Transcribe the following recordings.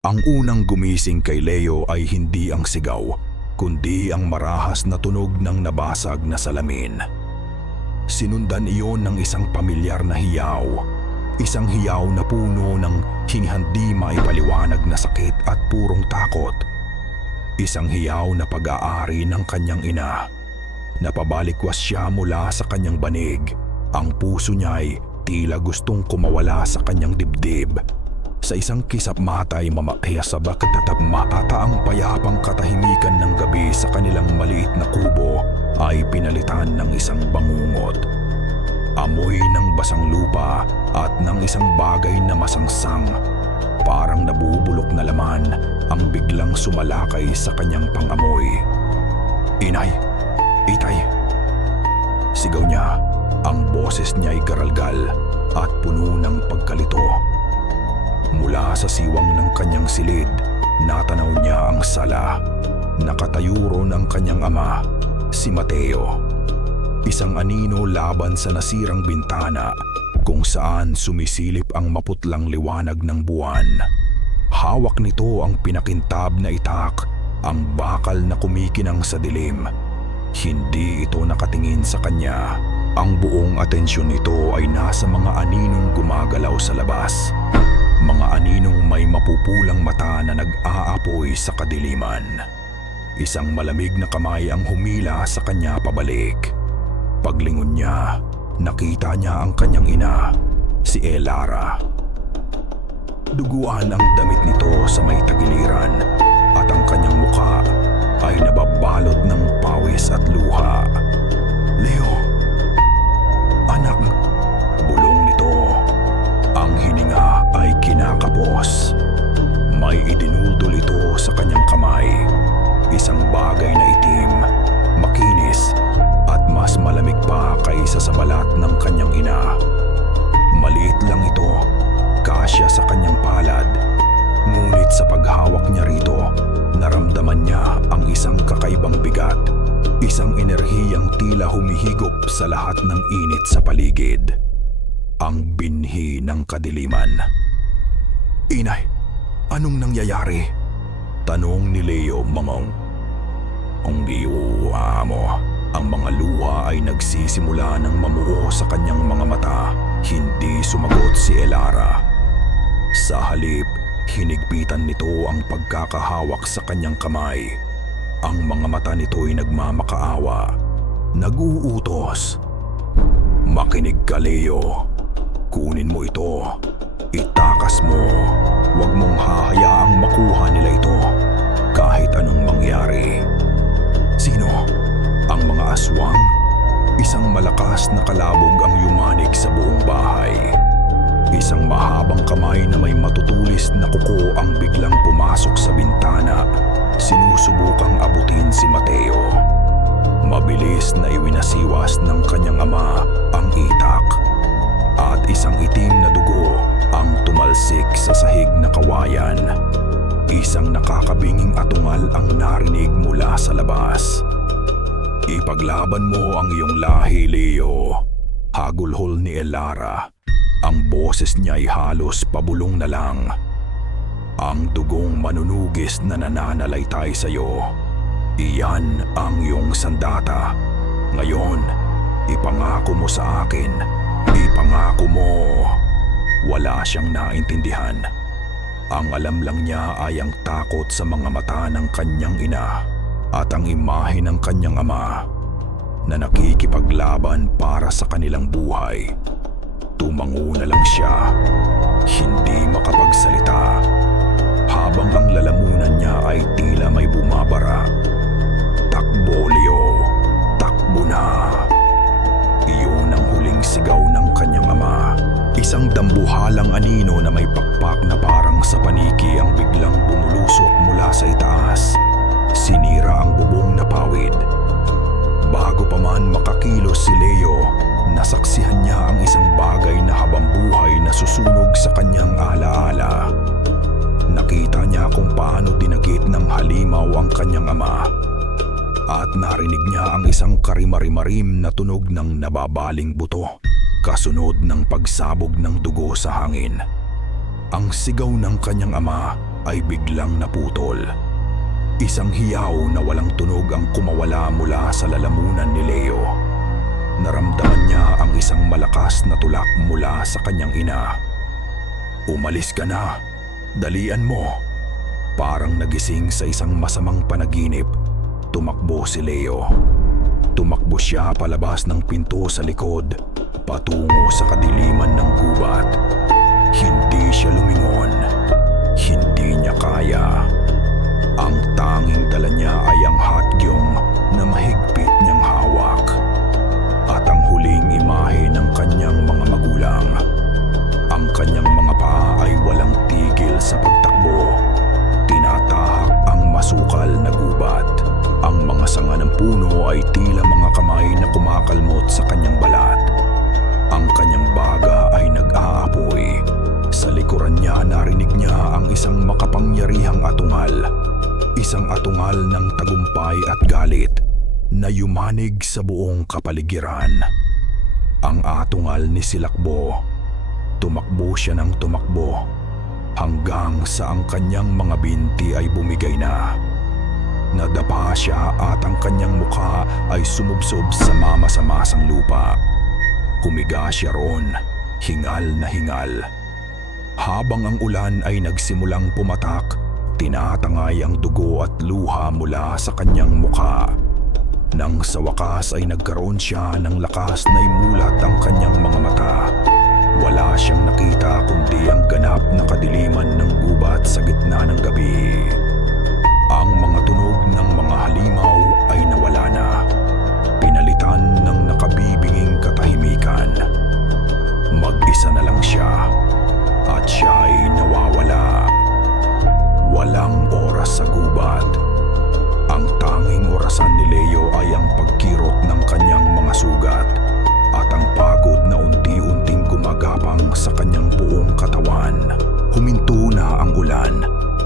Ang unang gumising kay Leo ay hindi ang sigaw, kundi ang marahas na tunog ng nabasag na salamin. Sinundan iyon ng isang pamilyar na hiyaw. Isang hiyaw na puno ng hindi maipaliwanag na sakit at purong takot. Isang hiyaw na pag-aari ng kanyang ina. Napabalikwas siya mula sa kanyang banig. Ang puso niya'y tila gustong kumawala sa kanyang dibdib. Sa isang kisap matay mamakiyasabak at maataang payapang katahimikan ng gabi sa kanilang maliit na kubo ay pinalitan ng isang bangungot. Amoy ng basang lupa at ng isang bagay na masangsang. Parang nabubulok na laman ang biglang sumalakay sa kanyang pangamoy. "Inay! Itay!" Sigaw niya. Ang boses niya ay garalgal at puno ng pagkalito. Mula sa siwang ng kanyang silid, natanaw niya ang sala. Nakatayo ron ang kanyang ama, si Mateo. Isang anino laban sa nasirang bintana kung saan sumisilip ang maputlang liwanag ng buwan. Hawak nito ang pinakintab na itak, ang bakal na kumikinang sa dilim. Hindi ito nakatingin sa kanya. Ang buong atensyon nito ay nasa mga aninong gumagalaw sa labas. Mga aninong may mapupulang mata na nag-aapoy sa kadiliman. Isang malamig na kamay ang humila sa kanya pabalik. Paglingon niya, nakita niya ang kanyang ina, si Elara. Duguan ang damit nito sa may tagiliran at ang kanyang mukha ay nababalot ng pawis at luha. "Leo! Anak!" bulong nito. Ang hininga ay kinakapos. May idinudol ito sa kanyang kamay. Isang bagay na itim, makinis, at mas malamig pa kaysa sa balat ng kanyang ina. Maliit lang ito, kasya sa kanyang palad. Ngunit sa paghawak niya rito, naramdaman niya ang isang kakaibang bigat. Isang enerhiyang tila humihigop sa lahat ng init sa paligid. Ang binhi ng kadiliman. "Inay, anong nangyayari?" tanong ni Leo mangong. "Ang giuha mo." Ang mga luha ay nagsisimula ng mamuo sa kanyang mga mata. Hindi sumagot si Elara. Sa halip, hinigpitan nito ang pagkakahawak sa kanyang kamay. Ang mga mata nito'y nagmamakaawa. Nag-uutos. "Makinig ka, Leo. Kunin mo ito. Itakas mo. Huwag mong hahayaang makuha nila ito. Kahit anong mangyari." "Sino? Ang mga aswang?" Isang malakas na kalabog ang yumanig sa buong bahay. Isang mahabang kamay na may matutulis na kuko ang biglang pumasok sa bintana. Sinusubukang abutin si Mateo. Mabilis na iwinasiwas ng kanyang ama ang itak. At isang itim na dugo ang tumalsik sa sahig na kawayan. Isang nakakabinging atungal ang narinig mula sa labas. "Ipaglaban mo ang iyong lahi, Leo," hagulhol ni Elara. Ang boses niya ay halos pabulong na lang. "Ang dugong manunugis na nananalaytay sa iyo. Iyan ang iyong sandata. Ngayon, ipangako mo sa akin. Ipangako mo." Wala siyang naintindihan. Ang alam lang niya ay ang takot sa mga mata ng kanyang ina at ang imahe ng kanyang ama na nakikipaglaban para sa kanilang buhay. Tumango na lang siya, hindi makapagsalita, habang ang lalamunan niya ay tila may bumabara. "Takbo, Leo! Takbo na!" Iyon ang huling sigaw ng kanyang ama. Isang dambuhalang anino na may pakpak na parang sa paniki ang biglang bumulusok mula sa itaas. Sinira ang bubong na pawid. Bago pa man makakilos si Leo, nasaksihan niya ang isang bagay na habambuhay na susunog sa kanyang alaala. Nakita niya kung paano dinagit ng halimaw ang kanyang ama. At narinig niya ang isang karimari-marim na tunog ng nababaling buto, kasunod ng pagsabog ng dugo sa hangin. Ang sigaw ng kanyang ama ay biglang naputol. Isang hiyaw na walang tunog ang kumawala mula sa lalamunan ni Leo. Naramdaman niya ang isang malakas na tulak mula sa kanyang ina. "Umalis ka na, dalian mo." Parang nagising sa isang masamang panaginip, tumakbo si Leo. Tumakbo siya palabas ng pinto sa likod, patungo sa kadiliman ng gubat. Hindi siya lumingon. Hindi niya kaya. Ang tanging dala niya ay ang hatgyong na mahigpit niyang hawak. At ang huling imahe ng kanyang mga magulang. Ang kanyang mga paa ay walang tigil sa pagtakbo. Tinatahak ang masukal na gubat. Ang mga sanga ng puno ay tila mga kamay na kumakalmot sa kanyang balat. Ang kanyang baga ay nag-aapoy. Sa likuran niya narinig niya ang isang makapangyarihang atungal. Isang atungal ng tagumpay at galit na yumanig sa buong kapaligiran. Ang atungal ni Silakbo. Tumakbo siya ng tumakbo hanggang sa ang kanyang mga binti ay bumigay na. Nadapa siya at ang kanyang mukha ay sumubsob sa mamasamasang lupa. Humiga siya roon, hingal na hingal. Habang ang ulan ay nagsimulang pumatak, tinatangay ang dugo at luha mula sa kanyang mukha. Nang sa wakas ay nagkaroon siya ng lakas na imulat ang kanyang mga mata. Wala siyang nakita kundi ang ganap na kadiliman ng gubat sa gitna ng gabi. Ang mga tunog ng mga halimaw ay nawala na. Pinalitan ng nakabibinging katahimikan. Mag-isa na lang siya at siya ay nawawala. Walang oras sa gubat. Ang tanging orasan ni Leo ay ang pagkirot ng kanyang mga sugat at ang pagod na unti-unting gumagapang sa kanyang buong katawan. Huminto na ang ulan,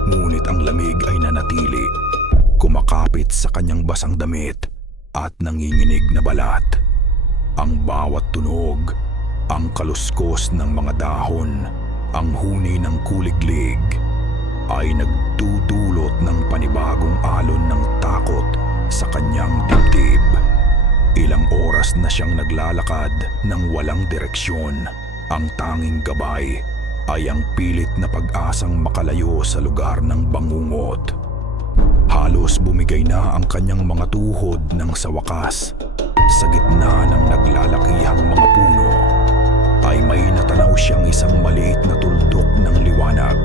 ngunit ang lamig ay nanatili, kumakapit sa kanyang basang damit at nanginginig na balat. Ang bawat tunog, ang kaluskos ng mga dahon, ang huni ng kuliglig, ay nagdudulot ng panibagong alon ng takot sa kanyang dibdib. Ilang oras na siyang naglalakad ng walang direksyon. Ang tanging gabay ay ang pilit na pag-asang makalayo sa lugar ng bangungot. Halos bumigay na ang kanyang mga tuhod nang sa wakas, sa gitna ng naglalakihang mga puno, ay may natanaw siyang isang maliit na tuldok ng liwanag.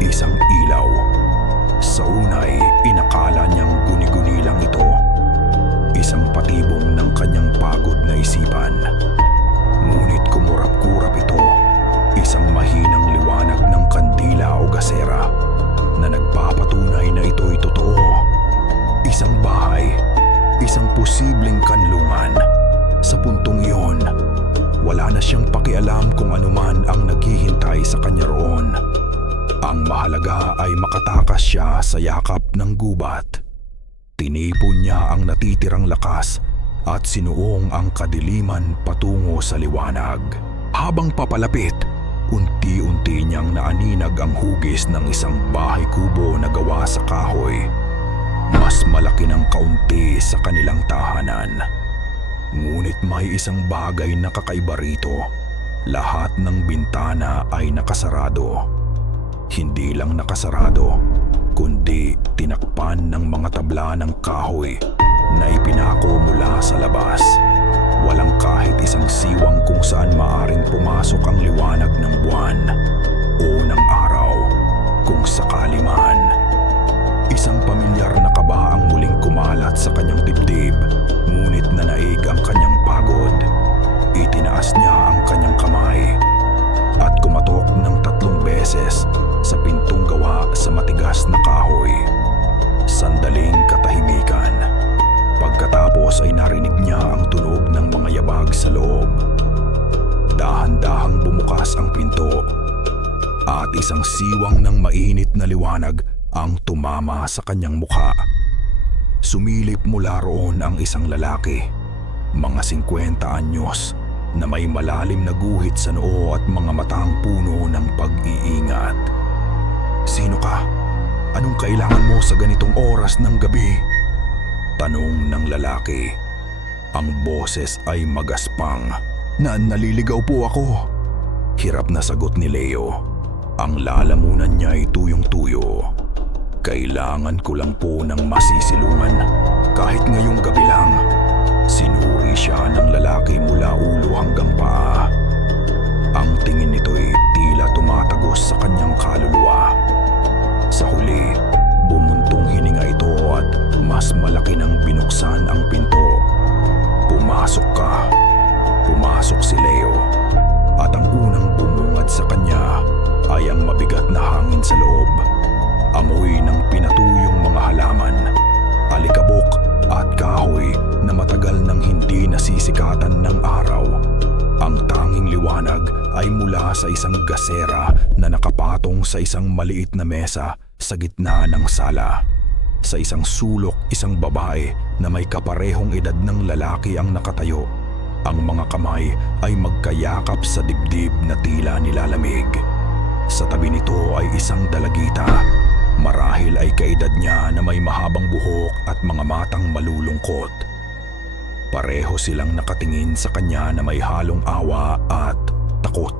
Isang ilaw. Sa unay, inakala niyang guni-guni lang ito. Isang patibong ng kanyang pagod na isipan. Ngunit kumurap-kurap ito. Isang mahinang liwanag ng kandila o gasera na nagpapatunay na ito'y totoo. Isang bahay. Isang posibleng kanlungan. Sa puntong iyon, wala na siyang pakialam kung anuman ang naghihintay sa kanya roon. Ang mahalaga ay makatakas siya sa yakap ng gubat. Tinipon niya ang natitirang lakas at sinuong ang kadiliman patungo sa liwanag. Habang papalapit, unti-unti niyang naaninag ang hugis ng isang bahay kubo na gawa sa kahoy. Mas malaki ng kaunti sa kanilang tahanan. Ngunit may isang bagay na kakaiba rito. Lahat ng bintana ay nakasarado. Hindi lang nakasarado, kundi tinakpan ng mga tabla ng kahoy na ipinako mula sa labas. Walang kahit isang siwang kung saan maaring pumasok ang liwanag ng buwan o ng araw kung sakali man. Isang pamilyar na kaba ang muling kumalat sa kanyang dibdib, ngunit nanaig ang kanyang pagod. Itinaas niya ang kanyang kamay at kumatok ng 3 beses sa pintong gawa sa matigas na kahoy. Sandaling katahimikan. Pagkatapos ay narinig niya ang tunog ng mga yabag sa loob. Dahan-dahang bumukas ang pinto at isang siwang ng mainit na liwanag ang tumama sa kanyang mukha. Sumilip mula roon ang isang lalaki, mga 50 anyos, na may malalim na guhit sa noo at mga matang puno ng pag-iingat. Sino ka? Anong kailangan mo sa ganitong oras ng gabi? Tanong ng lalaki. Ang boses ay magaspang. Naliligaw po ako. Hirap na sagot ni Leo. Ang lalamunan niya ay tuyong-tuyo. Kailangan ko lang po ng masisilungan. Kahit ngayong gabi lang. Sinuri siya ng lalaki mula ulo hanggang paa. Ang tingin nito'y tila tumatagos sa kanyang kaluluwa. Sa huli, bumuntong hininga ito at mas malaki nang binuksan ang pinto. Pumasok ka. Pumasok si Leo. At ang unang bumungad sa kanya ay ang mabigat na hangin sa loob. Amoy ng pinatuyong mga halaman, alikabok at kahoy na matagal nang hindi nasisikatan ng araw. Ang tanging liwanag ay mula sa isang gasera na nakapatong sa isang maliit na mesa sa gitna ng sala. Sa isang sulok, isang babae na may kaparehong edad ng lalaki ang nakatayo. Ang mga kamay ay magkayakap sa dibdib na tila nilalamig. Sa tabi nito ay isang dalagita. Marahil ay kaedad niya na may mahabang buhok at mga matang malulungkot. Pareho silang nakatingin sa kanya na may halong awa at takot.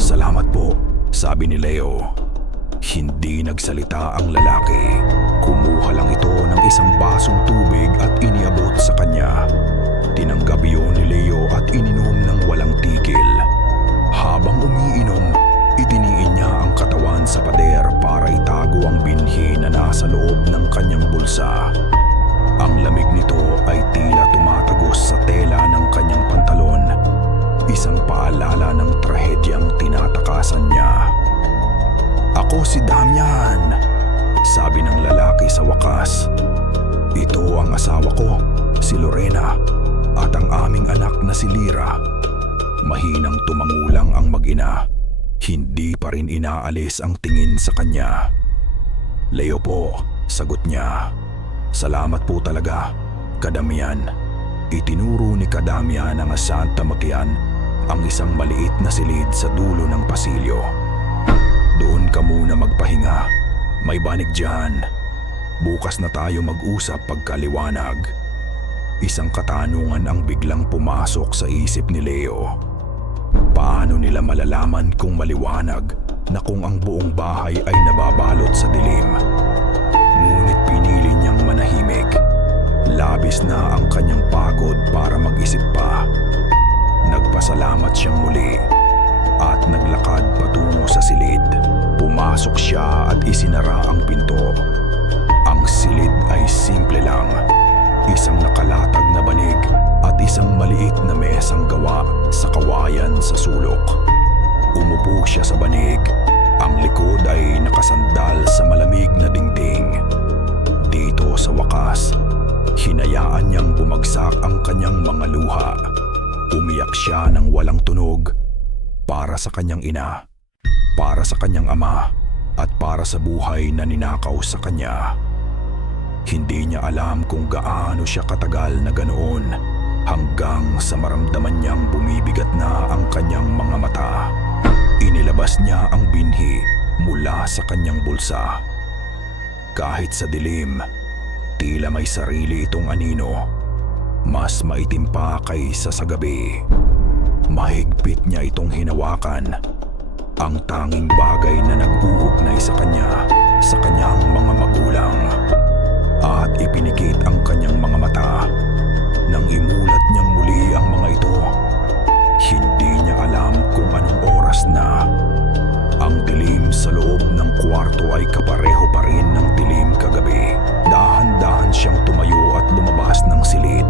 Salamat po, sabi ni Leo. Hindi nagsalita ang lalaki. Kumuha lang ito ng isang basong tubig at iniabot sa kanya. Tinanggap iyon ni Leo at ininom ng walang tigil. Habang umiinom, itiniin niya ang katawan sa pader para itago ang binhi na nasa loob ng kanyang bulsa. Ang lamig nito ay tila tumatagos sa tela ng kanyang pantalon. Isang paalala ng trahedyang tinatakasan niya. Ako si Damian, sabi ng lalaki sa wakas. Ito ang asawa ko, si Lorena, at ang aming anak na si Lyra. Mahinang tumangulang ang mag-ina. Hindi pa rin inaalis ang tingin sa kanya. Leo po, sagot niya. Salamat po talaga, Kadamian. Itinuro ni Kadamian ang Santa Matian, ang isang maliit na silid sa dulo ng pasilyo. Doon ka muna magpahinga. May banig dyan. Bukas na tayo mag-usap pagkaliwanag. Isang katanungan ang biglang pumasok sa isip ni Leo. Paano nila malalaman kung maliwanag na kung ang buong bahay ay nababalot sa dilim? Ngunit pinili niyang manahimik. Labis na ang kanyang pagod para mag-isip pa. Nagpasalamat siyang muli at naglakad patungo sa silid. Pumasok siya at isinara ang pinto. Ang silid ay simple lang. Isang nakalatag na banig at isang maliit na mesang gawa sa kawayan sa sulok. Umupo siya sa banig. Ang likod ay nakasandal sa malamig na dingding. Dito sa wakas, hinayaan niyang bumagsak ang kanyang mga luha. Umiyak siya ng walang tunog para sa kanyang ina, para sa kanyang ama, at para sa buhay na ninakaw sa kanya. Hindi niya alam kung gaano siya katagal na ganoon hanggang sa maramdaman niyang bumibigat na ang kanyang mga mata. Inilabas niya ang binhi mula sa kanyang bulsa. Kahit sa dilim, tila may sarili itong anino. Mas maitim pa kaysa sa gabi. Mahigpit niya itong hinawakan. Ang tanging bagay na nag-uugnay sa kanya, sa kanyang mga magulang. At ipinikit ang kanyang mga mata. Nang imulat niyang muli ang mga ito, hindi niya alam kung anong oras na. Ang dilim sa loob ng kwarto ay kapareho pa rin ng dilim kagabi. Dahan-dahan siyang tumayo at lumabas ng silid.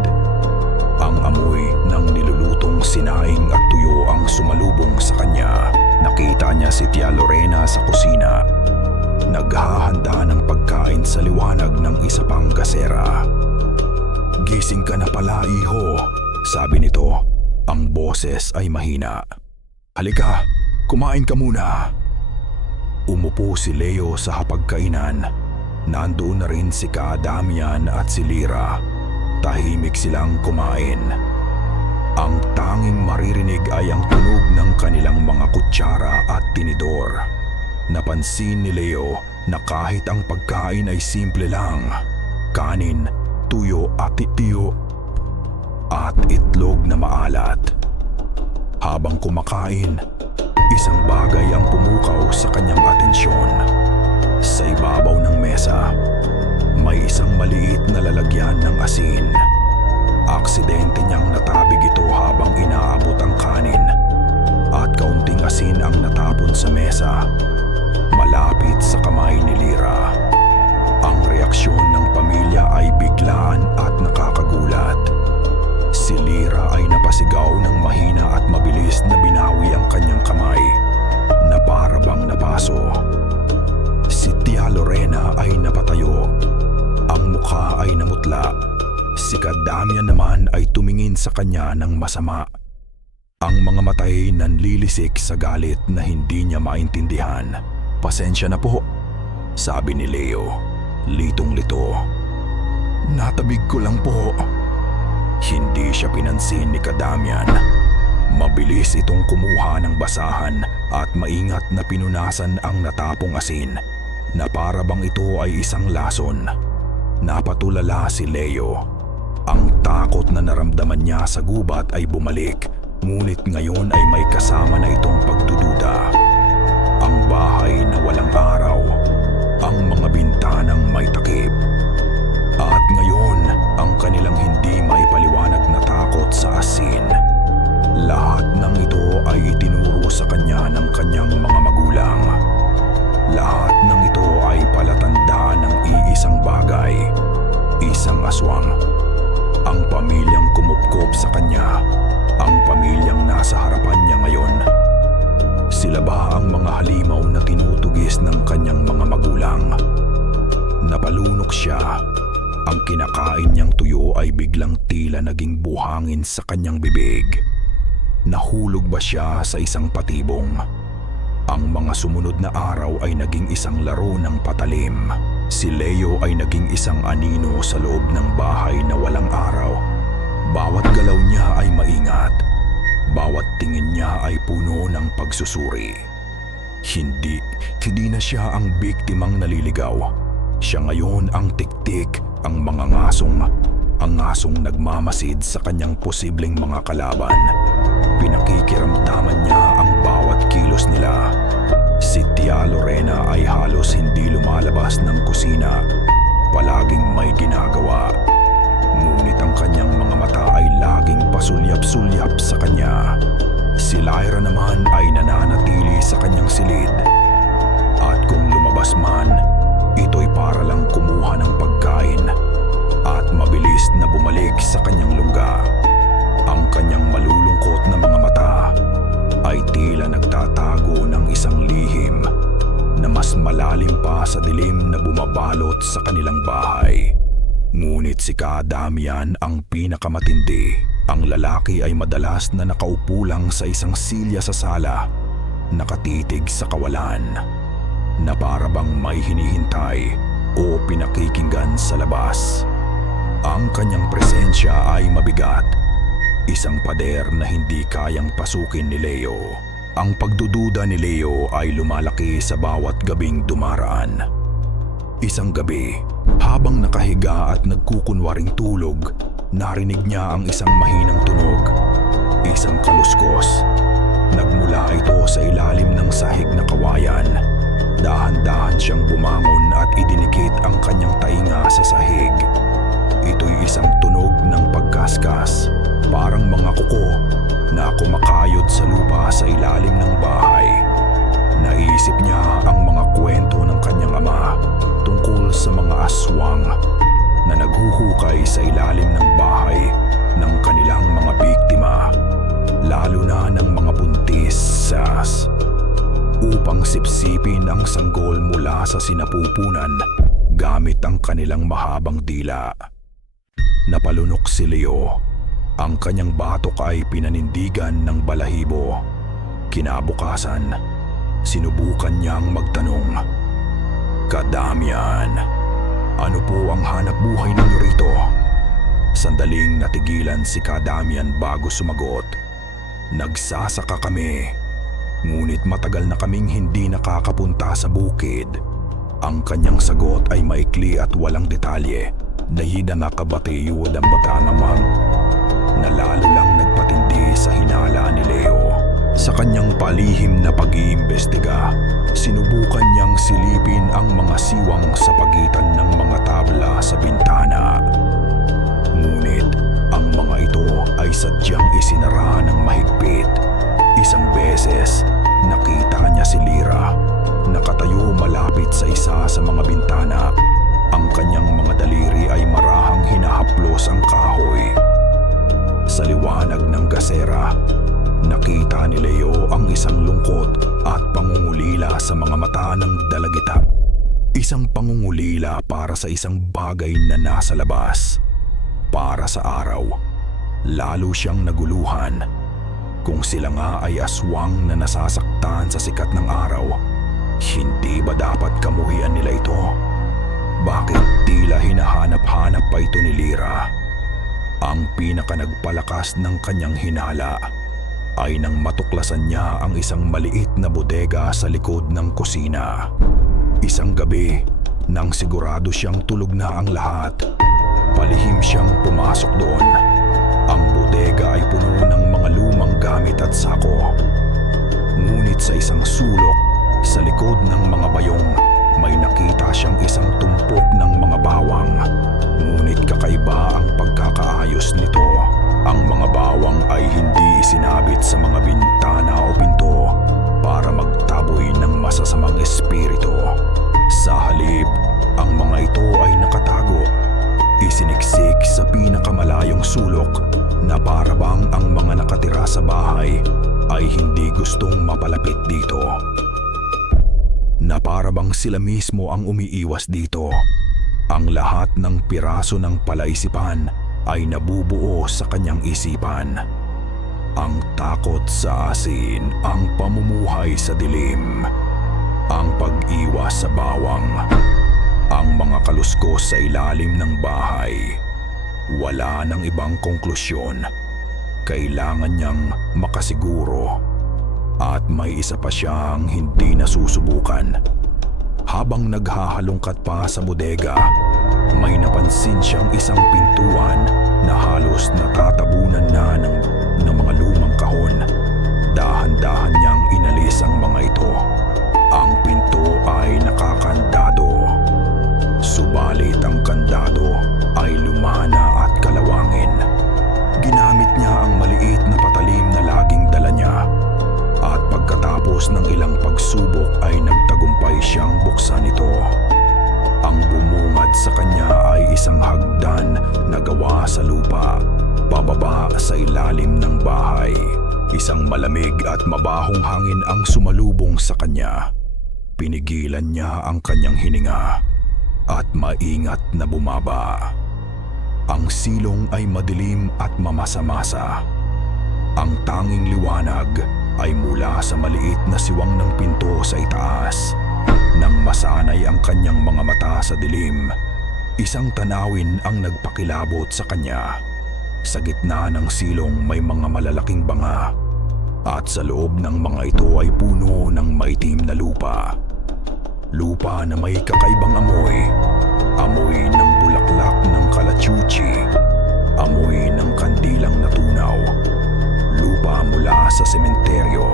Ang amoy ng nilulutong sinaing at tuyo ang sumalubong sa kanya. Nakita niya si Tia Lorena sa kusina. Naghahanda ng pagkain sa liwanag ng isa pang gasera. Gising ka na pala, iho, sabi nito. Ang boses ay mahina. Halika, kumain ka muna. Umupo si Leo sa hapagkainan. Nandoon na rin si Damian at si Lyra. Tahimik silang kumain. Ang tanging maririnig ay ang tunog ng kanilang mga kutsara at tinidor. Napansin ni Leo na kahit ang pagkain ay simple lang, kanin, tuyo at tiyo, at itlog na maalat. Habang kumakain, isang bagay ang pumukaw sa kanyang atensyon. Sa ibabaw ng mesa, may isang maliit na lalagyan ng asin. Aksidente niyang natabig ito habang inaabot ang kanin, at kaunting asin ang natapon sa mesa, malapit sa kamay ni Lyra. Ang reaksyon ng pamilya ay biglaan at nakakagulat. Si Lyra ay napasigaw ng mahina at mabilis na binawi ang kanyang kamay na para bang napaso. Si Tia Lorena ay napatayo. Ang mukha ay namutla. Si Ka Damian naman ay tumingin sa kanya ng masama. Ang mga matay nanlilisik sa galit na hindi niya maintindihan. "Pasensya na po," sabi ni Leo, litong-lito. "Natabig ko lang po." Hindi siya pinansin ni Ka Damian. Mabilis itong kumuha ng basahan at maingat na pinunasan ang natapong asin na para bang ito ay isang lason. Napatulala si Leo. Ang takot na naramdaman niya sa gubat ay bumalik, ngunit ngayon ay may kasama na itong pagdududa. Ang bahay na walang araw, ang mga bintanang may takip, at ngayon ang kanilang hindi maipaliwanag na takot sa asin. Lahat ng ito ay itinuro sa kanya ng kanyang mga magulang. Lahat ng ito ay palatandaan ng iisang bagay, isang aswang. Ang pamilyang kumupkop sa kanya, ang pamilyang nasa harapan niya ngayon. Sila ba ang mga halimaw na tinutugis ng kanyang mga magulang? Napalunok siya. Ang kinakain niyang tuyo ay biglang tila naging buhangin sa kanyang bibig. Nahulog ba siya sa isang patibong? Ang mga sumunod na araw ay naging isang laro ng patalim. Si Leo ay naging isang anino sa loob ng bahay na walang araw. Bawat galaw niya ay maingat. Bawat tingin niya ay puno ng pagsusuri. Hindi na siya ang biktimang naliligaw. Siya ngayon ang tiktik, ang mga ngasong, ang ngasong nagmamasid sa kanyang posibleng mga kalaban. Pinakikiramdaman niya ang bawat kilos nila. Si Tia Lorena ay halos hindi lumalabas ng kusina. Palaging may ginagawa. Ngunit ang kanyang mga mata ay laging pasulyap-sulyap sa kanya. Si Lyra naman ay nananatili sa kanyang silid. At kung lumabas man, ito'y para lang kumuha ng pagkain at mabilis na bumalik sa kanyang lungga. Ang kanyang malulungkot na mga mata ay tila nagtatago ng isang lihim na mas malalim pa sa dilim na bumabalot sa kanilang bahay. Ngunit si Ka Damian ang pinakamatindi. Ang lalaki ay madalas na nakaupo lang sa isang silya sa sala, nakatitig sa kawalan, na para bang may hinihintay o pinakikinggan sa labas. Ang kanyang presensya ay mabigat. Isang pader na hindi kayang pasukin ni Leo. Ang pagdududa ni Leo ay lumalaki sa bawat gabing dumaraan. Isang gabi, habang nakahiga at nagkukunwaring tulog, narinig niya ang isang mahinang tunog. Isang kaluskos. Nagmula ito sa ilalim ng sahig na kawayan. Dahan-dahan siyang bumangon at idinikit ang kanyang tainga sa sahig. Ito'y isang tunog ng pagkaskas, parang mga kuko na kumakayod sa lupa sa ilalim ng bahay. Naisip niya ang mga kwento ng kanyang ama tungkol sa mga aswang na naghuhukay sa ilalim ng bahay ng kanilang mga biktima, lalo na ng mga buntis upang sipsipin ang sanggol mula sa sinapupunan gamit ang kanilang mahabang dila. Napalunok si Leo. Ang kanyang batok ay pinanindigan ng balahibo. Kinabukasan, sinubukan niyang magtanong, "Ka Damian, ano po ang hanap buhay ninyo rito?" Sandaling natigilan si Ka Damian bago sumagot, "Nagsasaka kami." Ngunit matagal na kaming hindi nakakapunta sa bukid. Ang kanyang sagot ay maikli at walang detalye. Dahil na nakabatiyo ang bata naman na lalo lang nagpatindi sa hinala ni Leo. Sa kanyang palihim na pag-iimbestiga, sinubukan niyang silipin ang mga siwang sa pagitan ng mga tabla sa bintana. Ngunit ang mga ito ay sadyang isinara ng mahigpit. Isang beses, nakita niya si Lyra, nakatayo malapit sa isa sa mga bintana. Ang kanyang mga daliri ay marahang hinahaplos ang kahoy. Sa liwanag ng gasera, nakita ni Leo ang isang lungkot at pangungulila sa mga mata ng dalagita. Isang pangungulila para sa isang bagay na nasa labas. Para sa araw, lalo siyang naguluhan. Kung sila nga ay aswang na nasasaktan sa sikat ng araw, hindi ba dapat kamuhian nila ito? Bakit tila hinahanap-hanap pa ito ni Lyra? Ang pinaka nagpalakas ng kanyang hinala ay nang matuklasan niya ang isang maliit na bodega sa likod ng kusina. Isang gabi, nang sigurado siyang tulog na ang lahat, palihim siyang pumasok doon. Ang bodega ay puno ng mga lumang gamit at sako. Ngunit sa isang sulok, sa likod ng mga bayong, may nakita siyang isang tumpok ng mga bawang. Ngunit kakaiba ang pagkakaayos nito. Ang mga bawang ay hindi isinabit sa mga bintana o pinto para magtaboy ng masasamang espiritu. Sa halip, ang mga ito ay nakatago, isiniksik sa pinakamalayong sulok na parabang ang mga nakatira sa bahay ay hindi gustong mapalapit dito. Na parabang sila mismo ang umiiwas dito. Ang lahat ng piraso ng palaisipan ay nabubuo sa kanyang isipan. Ang takot sa asin, ang pamumuhay sa dilim, ang pag-iwas sa bawang, ang mga kaluskos sa ilalim ng bahay. Wala nang ibang konklusyon. Kailangan niyang makasiguro. At may isa pa siyang hindi nasusubukan. Habang naghahalongkat pa sa bodega, may napansin siyang isang pintuan na halos natatabunan na ng mga lumang kahon. Dahan-dahan niyang inalis ang mga ito. Ang pinto ay nakakandado. Subalit ang kandado ay lumana at kalawangin. Ginamit niya ang maliit na patalim na laging dala niya. At pagkatapos ng ilang pagsubok ay nagtagumpay siyang buksan ito. Ang bumungad sa kanya ay isang hagdan na gawa sa lupa, pababa sa ilalim ng bahay. Isang malamig at mabahong hangin ang sumalubong sa kanya. Pinigilan niya ang kanyang hininga at maingat na bumaba. Ang silong ay madilim at mamasa-masa. Ang tanging liwanag ay mula sa maliit na siwang ng pinto sa itaas. Nang masanay ang kanyang mga mata sa dilim, isang tanawin ang nagpakilabot sa kanya. Sa gitna ng silong may mga malalaking banga, at sa loob ng mga ito ay puno ng maitim na lupa. Lupa na may kakaibang amoy. Amoy ng bulaklak ng kalachuchi. Amoy ng kandilang natunaw. Lupa mula sa sementeryo.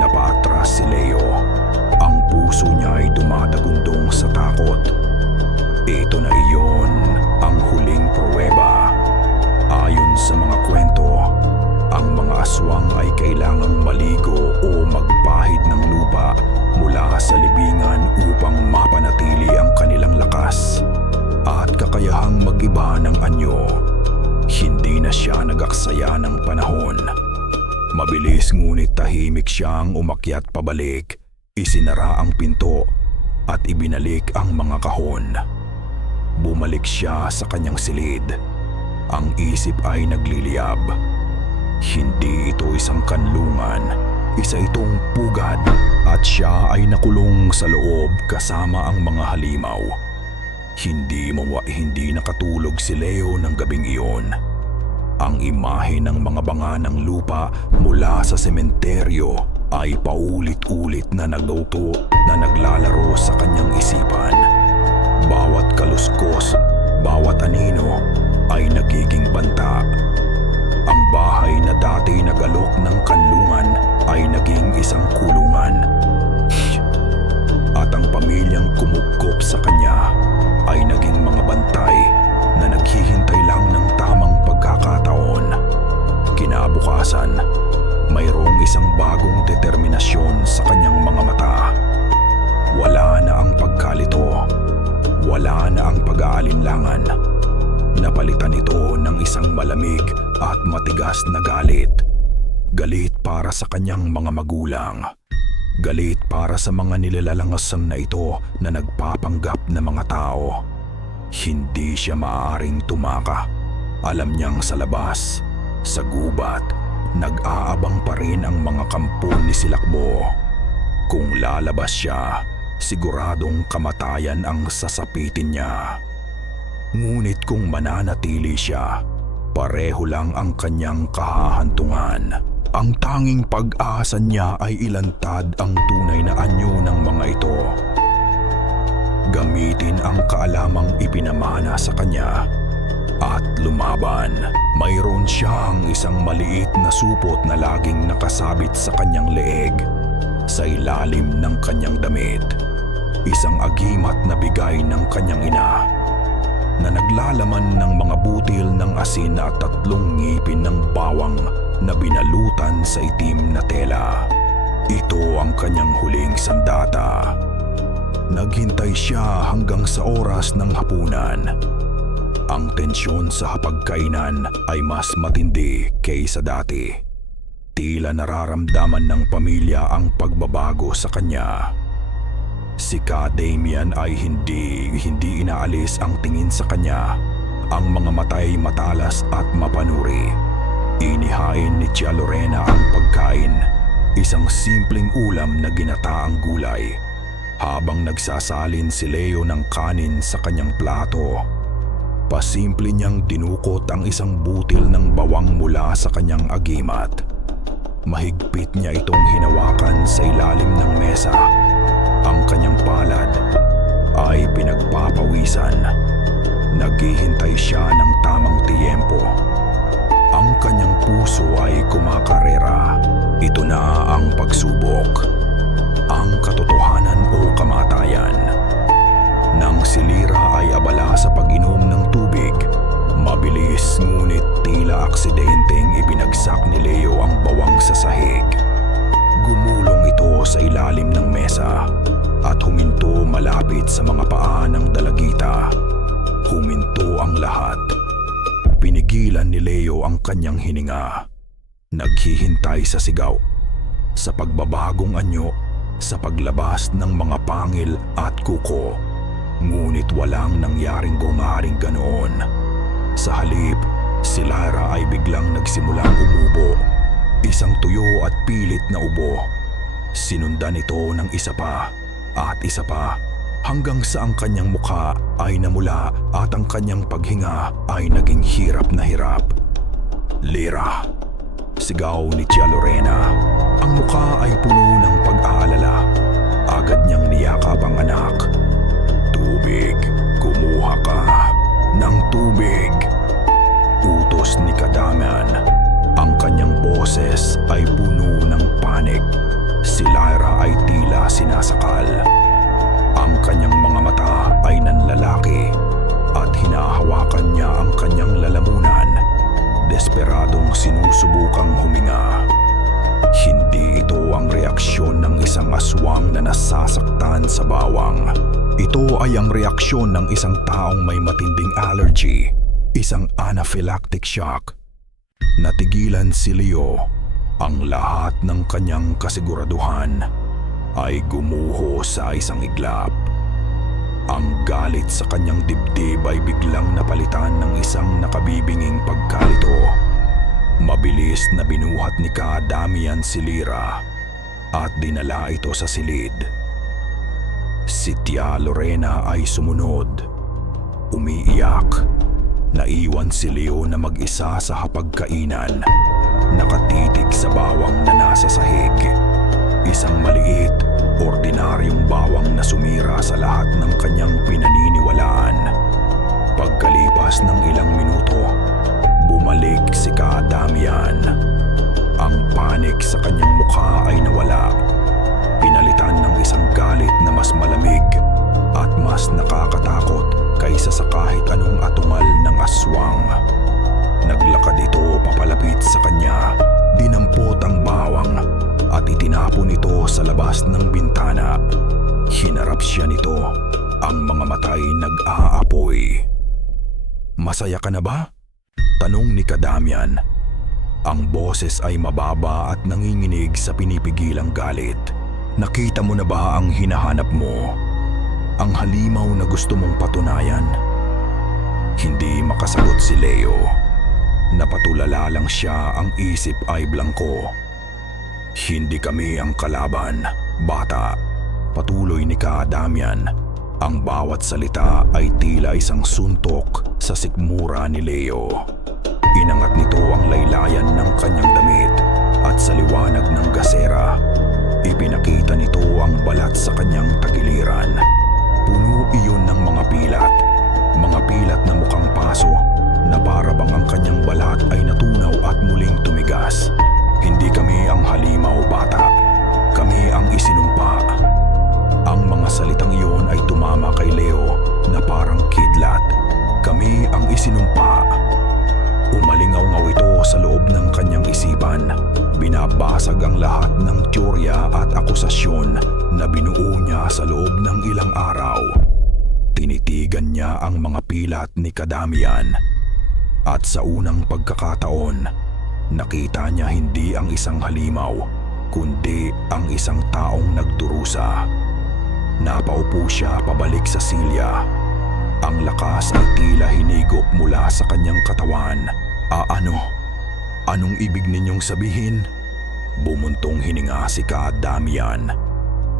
Napatras si Leo. Ang puso niya ay dumadagundong sa takot. Ito na iyon ang huling pruweba. Ayon sa mga kwento, ang mga aswang ay kailangang maligo o magpahid ng lupa mula sa libingan upang mapanatili ang kanilang lakas at kakayahang mag-iba ng anyo. Hindi na siya nagaksaya ng panahon. Mabilis ngunit tahimik siyang umakyat pabalik. Isinara ang pinto at ibinalik ang mga kahon. Bumalik siya sa kanyang silid. Ang isip ay nagliliyab. Hindi ito isang kanlungan. Isa itong pugad at siya ay nakulong sa loob kasama ang mga halimaw. Hindi nakatulog si Leo ng gabing iyon. Ang imahe ng mga banga ng lupa mula sa sementeryo ay paulit-ulit na nagluto na naglalaro sa kanyang isipan. Bawat kaluskos, bawat anino ay nagiging banta. Ang bahay na dati nagalok ng kanlungan ay naging isang kulungan. At ang pamilyang kumugkop sa kanya ay naging mga bantay na naghihintay lang ng tamang pagkakataon. Kinabukasan, mayroong isang bagong determinasyon sa kanyang mga mata. Wala na ang pagkalito, wala na ang pag-aalinlangan. Napalitan ito ng isang malamig at matigas na galit. Galit para sa kanyang mga magulang. Galit para sa mga nilalalangasan na ito na nagpapanggap na mga tao. Hindi siya maaaring tumaka. Alam niyang sa labas, sa gubat, nag-aabang pa rin ang mga kampon ni Silakbo. Kung lalabas siya, siguradong kamatayan ang sasapitin niya. Ngunit kung mananatili siya, pareho lang ang kanyang kahahantungan. Ang tanging pag-asa niya ay ilantad ang tunay na anyo ng mga ito. Gamitin ang kaalamang ipinamana sa kanya at lumaban. Mayroon siyang isang maliit na supot na laging nakasabit sa kanyang leeg, sa ilalim ng kanyang damit. Isang agimat na bigay ng kanyang ina, na naglalaman ng mga butil ng asin at 3 ngipin ng bawang na binalutan sa itim na tela. Ito ang kanyang huling sandata. Naghintay siya hanggang sa oras ng hapunan. Ang tensyon sa hapagkainan ay mas matindi kaysa dati. Tila nararamdaman ng pamilya ang pagbabago sa kanya. Si Ka Damian ay hindi inaalis ang tingin sa kanya. Ang mga mata ay matalas at mapanuri. Inihain ni Tia Lorena ang pagkain, isang simpleng ulam na ginataang gulay, habang nagsasalin si Leo ng kanin sa kanyang plato. Pasimple niyang dinukot ang isang butil ng bawang mula sa kanyang agimat. Mahigpit niya itong hinawakan sa ilalim ng mesa. Ang kanyang palad ay pinagpapawisan. Naghihintay siya ng tamang tiyempo. Ang kanyang puso ay kumakarera. Ito na ang pagsubok. Ang katotohanan o kamatayan. Nang si Lyra ay abala sa pag-inom ng tubig, mabilis ngunit tila aksidenteng ibinagsak ni Leo ang bawang sa sahig. Gumulong ito sa ilalim ng mesa at huminto malapit sa mga paa ng dalagita. Huminto ang lahat. Pinigilan ni Leo ang kanyang hininga. Naghihintay sa sigaw, sa pagbabagong anyo, sa paglabas ng mga pangil at kuko. Ngunit walang nangyaring gumaring ganoon. Sa halip, si Lyra ay biglang nagsimulang umubo. Isang tuyo at pilit na ubo. Sinundan ito ng isa pa at isa pa, hanggang sa ang kanyang mukha ay namula at ang kanyang paghinga ay naging hirap na hirap. Lyra, sigaw ni Tia Lorena. Ang mukha ay puno ng pag-aalala. Agad niyang niyakap ang anak. Tubig, kumuha ka ng tubig. Utos ni Ka Damian. Ang kanyang boses ay puno ng panik. Si Lyra ay tila sinasakal. Ang kanyang mga mata ay nanlalaki at hinahawakan niya ang kanyang lalamunan. Desperadong sinusubukang huminga. Hindi ito ang reaksyon ng isang aswang na nasasaktan sa bawang. Ito ay ang reaksyon ng isang taong may matinding allergy, isang anaphylactic shock. Natigilan si Leo. Ang lahat ng kanyang kasiguraduhan ay gumuho sa isang iglap. Ang galit sa kanyang dibdib ay biglang napalitan ng isang nakabibinging pagkalito. Mabilis na binuhat ni Ka Damian si Lyra at dinala ito sa silid. Si Tia Lorena ay sumunod. Umiiyak. Naiwan si Leo na mag-isa sa hapagkainan, nakatitig sa bawang na nasa sahig. Isang maliit, ordinaryong bawang na sumira sa lahat ng kanyang pinaniniwalaan. Pagkalipas ng ilang minuto, bumalik si Ka Damian. Ang panik sa kanyang mukha ay nawala. Pinalitan ng isang galit na mas malamig at mas nakakatakot kaysa sa kahit anong atungal ng aswang. Naglakad ito papalapit sa kanya, dinampot ang bawang at itinapon ito sa labas ng bintana. Hinarap siya nito, ang mga matay nag-aapoy. "Masaya ka na ba?" tanong ni Ka Damian. Ang boses ay mababa at nanginginig sa pinipigilang galit. "Nakita mo na ba ang hinahanap mo? Ang halimaw na gusto mong patunayan?" Hindi makasagot si Leo. Napatulala lang siya, ang isip ay blangko. "Hindi kami ang kalaban, bata," patuloy ni Ka Damian. Ang bawat salita ay tila isang suntok sa sikmura ni Leo. Inangat nito ang laylayan ng kanyang damit at sa liwanag ng gasera, ipinakita nito ang balat sa kanyang tagiliran. Puno iyon ng mga pilat na mukhang paso na para bang ang kanyang balat ay natunaw at muling tumigas. "Hindi kami ang halimaw, bata. Kami ang isinumpa." Ang mga salitang iyon ay tumama kay Leo na parang kidlat. "Kami ang isinumpa." Umalingaw-ngaw ito sa loob ng kanyang isipan. Binabasag ang lahat ng teorya at akusasyon na binuo niya sa loob ng ilang araw. Tinitigan niya ang mga pilat ni Ka Damian. At sa unang pagkakataon, nakita niya hindi ang isang halimaw, kundi ang isang taong nagdurusa. Napaupo siya pabalik sa silya. Ang lakas ay tila hinigop mula sa kanyang katawan. Anong ibig ninyong sabihin?" Bumuntong hininga si Ka Damian.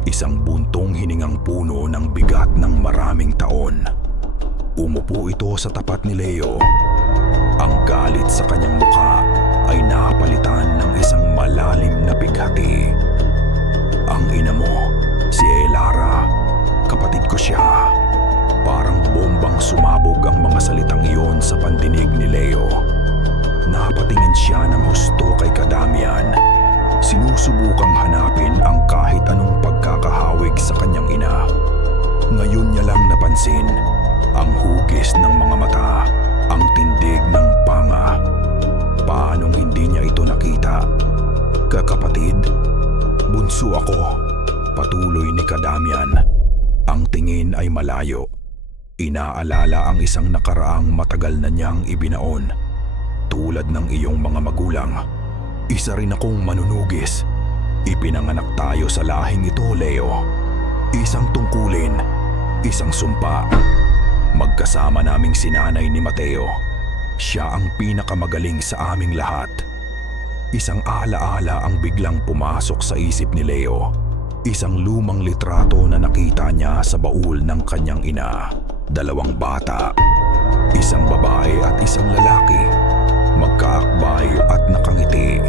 Isang buntong hiningang puno ng bigat ng maraming taon. Umupo ito sa tapat ni Leo. Ang galit sa kanyang mukha ay napalitan ng isang malalim na pighati. "Ang ina mo, si Elara, kapatid ko siya." Parang bombang sumabog ang mga salitang iyon sa pandinig ni Leo. Napatingin siya ng husto kay Ka Damian. Sinusubukang hanapin ang kahit anong pagkakahawig sa kanyang ina. Ngayon niya lang napansin ang hugis ng mga mata, ang tindig ng panga. Paanong hindi niya ito nakita? "Kakapatid, bunso ako," patuloy ni Ka Damian. Ang tingin ay malayo. Inaalala ang isang nakaraang matagal na niyang ibinaon. "Tulad ng iyong mga magulang, isa rin akong manunugis. Ipinanganak tayo sa lahing ito, Leo. Isang tungkulin, isang sumpa. Magkasama naming sinanay ni Mateo. Siya ang pinakamagaling sa aming lahat." Isang alaala ang biglang pumasok sa isip ni Leo. Isang lumang litrato na nakita niya sa baul ng kanyang ina. Dalawang bata, isang babae at isang lalaki, magkaakbay at nakangiti.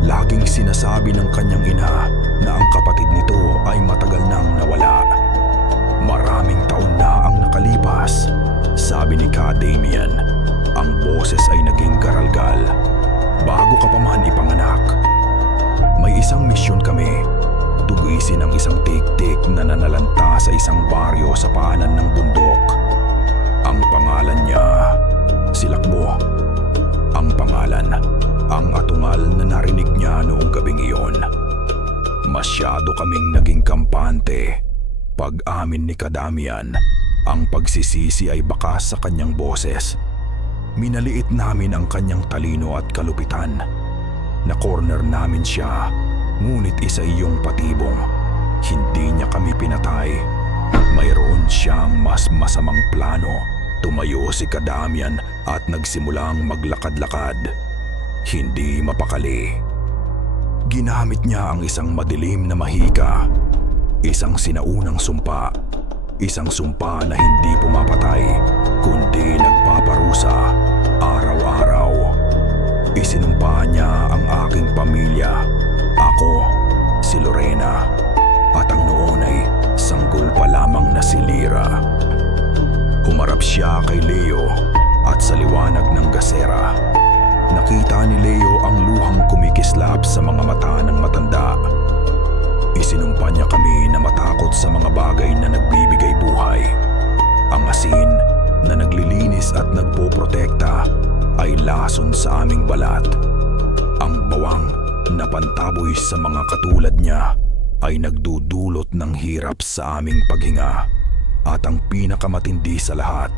Laging sinasabi ng kanyang ina na ang kapatid nito ay matagal nang nawala. "Maraming taon na ang nakalipas," sabi ni Ka Damian. Ang boses ay naging garalgal. "Bago ka pa man ipanganak, may isang misyon kami. Tugisin ang isang tik-tik na nanalanta sa isang baryo sa paanan ng bundok. Ang pangalan niya, Silakbo. Ang pangalan, ang atungal na narinig niya noong gabing iyon. Masyado kaming naging kampante." Pag-amin ni Ka Damian, ang pagsisisi ay bakas sa kanyang boses. "Minaliit namin ang kanyang talino at kalupitan. Na-corner namin siya. Ngunit isa iyong patibong. Hindi niya kami pinatay. Mayroon siyang mas masamang plano." Tumayo si Ka Damian at nagsimulang maglakad-lakad. Hindi mapakali. Ginamit niya ang isang madilim na mahika. Isang sinaunang sumpa. Isang sumpa na hindi pumapatay, kundi nagpaparusa araw-araw. Isinumpa niya ang aking pamilya. Ako, si Lorena at ang noon ay sanggol pa lamang na si Lyra. Humarap siya kay Leo at sa liwanag ng gasera, nakita ni Leo ang luhang kumikislap sa mga mata ng matanda. Isinumpa niya kami na matakot sa mga bagay na nagbibigay buhay. Ang asin na naglilinis at nagpoprotekta ay lason sa aming balat. Ang bawang na pantaboy sa mga katulad niya ay nagdudulot ng hirap sa aming paghinga. At ang pinakamatindi sa lahat,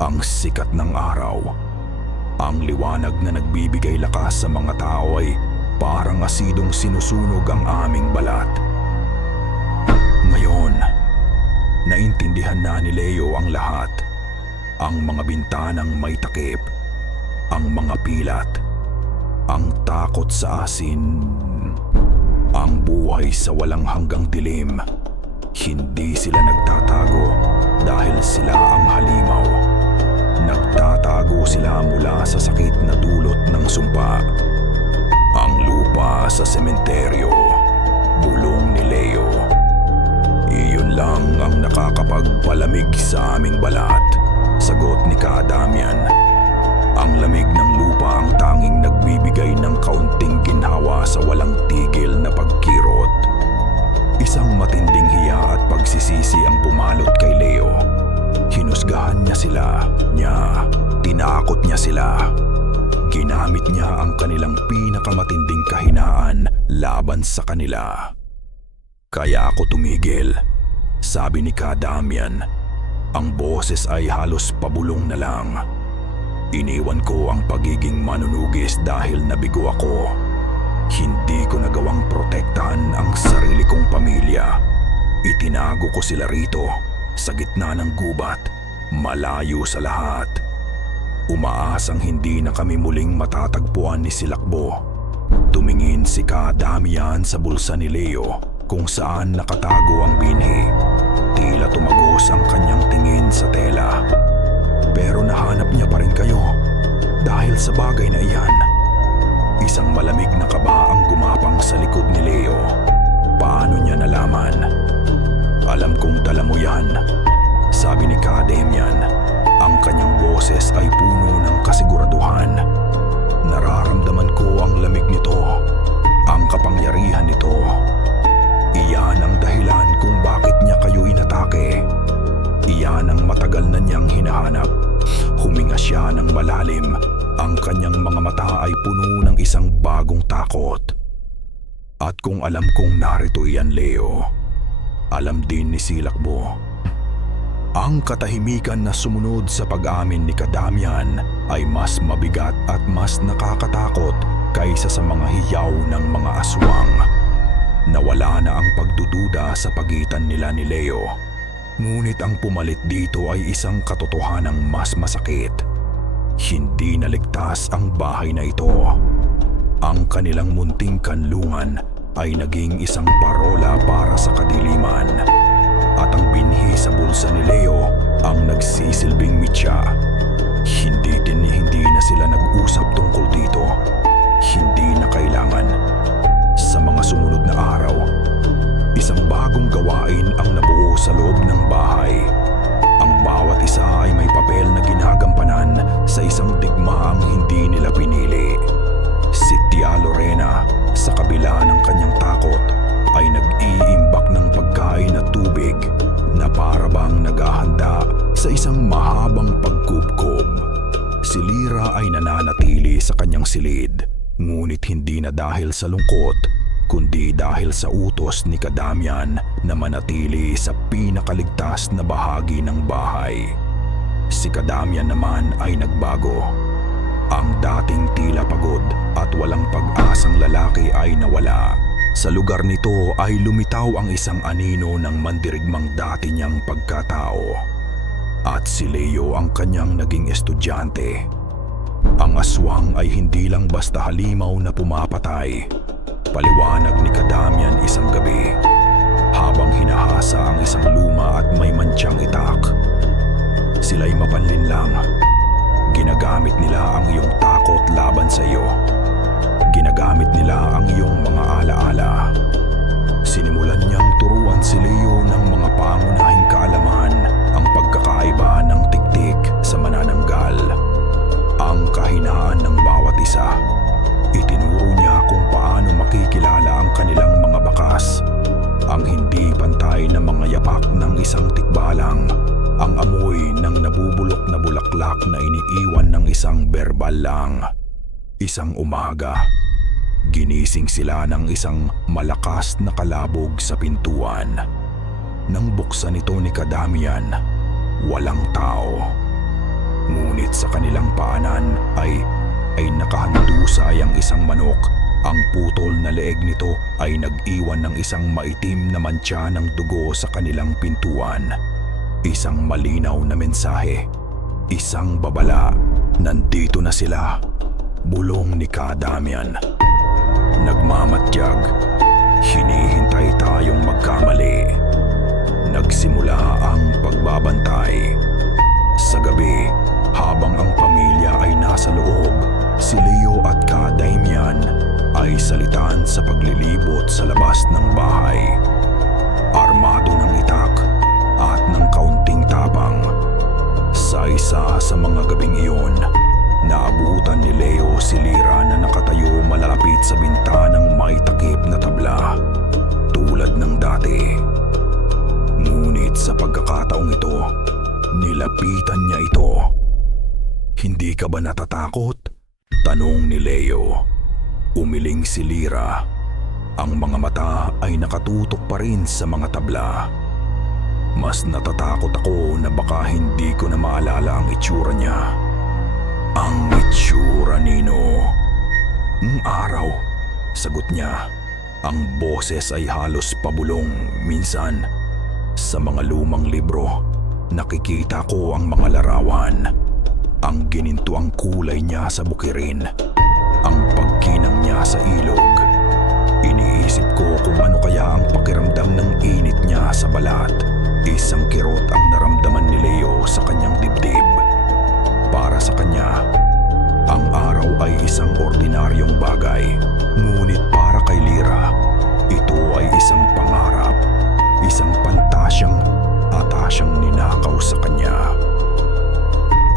ang sikat ng araw. Ang liwanag na nagbibigay lakas sa mga tao ay parang asidong sinusunog ang aming balat. Ngayon, naintindihan na ni Leo ang lahat. Ang mga bintanang may takip, ang mga pilat, ang takot sa asin, ang buhay sa walang hanggang dilim. Hindi sila nagtatago dahil sila ang halimaw. Nagtatago sila mula sa sakit na dulot ng sumpa. Ang lupa sa sementeryo, bulong ni Leo. Iyon lang ang nakakapagpalamig sa aming balat, sagot ni Ka Damian. Ang lamig ng lupa ang tanging nagbibigay ng kaunting ginhawa sa walang tigil na pagkirot. Isang matinding hiya at pagsisisi ang pumalot kay Leo. Hinusgahan niya tinakot niya sila. Ginamit niya ang kanilang pinakamatinding kahinaan laban sa kanila. Kaya ako tumigil, sabi ni Ka Damian. Ang boses ay halos pabulong na lang. Iniwan ko ang pagiging manunugis dahil nabigo ako. Hindi ko nagawang protektahan ang sarili kong pamilya. Itinago ko sila rito, sa gitna ng gubat, malayo sa lahat. Umaasang hindi na kami muling matatagpuan ni Silakbo. Tumingin si Ka Damian sa bulsa ni Leo kung saan nakatago ang binhi. Tila tumagos ang kanyang tingin sa tela. Pero nahanap niya pa rin kayo dahil sa bagay na iyan. Isang malamig na kaba ang gumapang sa likod ni Leo. Paano niya nalaman? Alam kong dala mo yan, sabi ni Ka Damian. Ang kanyang boses ay puno ng kasiguraduhan. Nararamdaman ko ang lamig nito, ang kapangyarihan nito. Iyan ang dahilan kung bakit niya kayo inatake. Iyan ang matagal na niyang hinahanap. Huminga siya ng malalim. Ang kanyang mga mata ay puno ng isang bagong takot. At kung alam kong narito iyan, Leo, alam din ni Silakbo. Ang katahimikan na sumunod sa pag-amin ni Ka Damian ay mas mabigat at mas nakakatakot kaysa sa mga hiyaw ng mga aswang. Nawala na ang pagdududa sa pagitan nila ni Leo. Ngunit ang pumalit dito ay isang katotohanang mas masakit. Hindi naligtas ang bahay na ito. Ang kanilang munting kanlungan ay naging isang parola para sa kadiliman. At ang binhi sa bulsa ni Leo ang nagsisilbing mitya. Hindi na sila nag-usap tungkol dito. Hindi na kailangan. Sa mga sumunod na araw, isang bagong gawain ang nabuo sa loob ng bahay. Ang bawat isa ay may papel na ginagampanan sa isang digmaang hindi nila pinili. Si Tia Lorena, sa kabila ng kanyang takot, ay nag-iimbak ng pagkain at tubig na para bang naghahanda sa isang mahabang pagkubkob. Si Lyra ay nananatili sa kanyang silid, ngunit hindi na dahil sa lungkot, kundi dahil sa utos ni Ka Damian na manatili sa pinakaligtas na bahagi ng bahay. Si Ka Damian naman ay nagbago. Ang dating tila pagod at walang pag-asang lalaki ay nawala. Sa lugar nito ay lumitaw ang isang anino ng mandirigmang dati niyang pagkatao. At si Leo ang kanyang naging estudyante. Ang aswang ay hindi lang basta halimaw na pumapatay. Paliwanag ni Ka Damian isang gabi, habang hinahasa ang isang luma at may mantyang itak. Sila'y mapanlinlang. Ginagamit nila ang iyong takot laban sa iyo. Ginagamit nila ang iyong mga alaala. Sinimulan niyang turuan si Leo ng mga pangunahing kaalaman, ang pagkakaiba ng tiktik sa manananggal, ang kahinaan ng bawat isa. Itinuro niya kung paano makikilala ang kanilang mga bakas, ang hindi pantay na mga yapak ng isang tikbalang, ang amoy ng nabubulok na bulaklak na iniiwan ng isang berbal lang. Isang umaga, ginising sila ng isang malakas na kalabog sa pintuan. Nang buksan ito ni Kadamian, walang tao. Ngunit sa kanilang paanan ay nakahandusay ang isang manok. Ang putol na leeg nito ay nag-iwan ng isang maitim na mantsa ng dugo sa kanilang pintuan. Isang malinaw na mensahe, isang babala. Nandito na sila, bulong ni Kadamian. Nagmamatyag, hinihintay tayong magkamali. Nagsimula ang pagbabantay. Sa gabi, habang ang pamilya ay nasa loob, si Leo at Kadamian ay salitan sa paglilibot sa labas ng bahay. Armado ng itak at ng kaunting tapang. Sa isa sa mga gabing iyon, naabutan ni Leo si Lira na nakatayo malapit sa bintanang may takip na tabla, tulad ng dati. Ngunit sa pagkakataong ito, nilapitan niya ito. "Hindi ka ba natatakot?" tanong ni Leo. Umiling si Lira. Ang mga mata ay nakatutok pa rin sa mga tabla. "Mas natatakot ako na baka hindi ko na maalala ang itsura niya." "Ang itsura, Nino?" Araw," sagot niya. Ang boses ay halos pabulong. "Minsan, sa mga lumang libro, nakikita ko ang mga larawan. Ang ginintuang kulay niya sa bukirin, ang pagkinang niya sa ilog. Iniisip ko kung ano kaya ang pakiramdam ng init niya sa balat." Isang kirot ang naramdaman ni Leo sa kanyang dibdib. Para sa kanya, ang araw ay isang ordinaryong bagay. Ngunit para kay Lira, ito ay isang pangarap, isang pantasyang atasyang ninakaw sa kanya.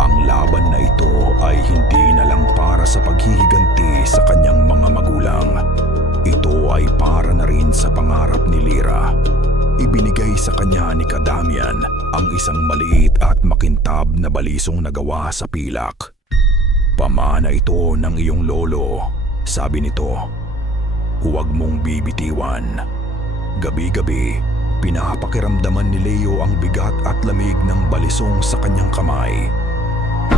Ang laban na ito ay hindi na lang para sa paghihiganti sa kanyang mga magulang. Ito ay para na rin sa pangarap ni Lira. Ibinigay sa kanya ni Kadamian ang isang maliit at makintab na balisong nagawa sa pilak. "Pamana ito ng iyong lolo," sabi nito. "Huwag mong bibitiwan." Gabi-gabi, pinapakiramdaman ni Leo ang bigat at lamig ng balisong sa kanyang kamay.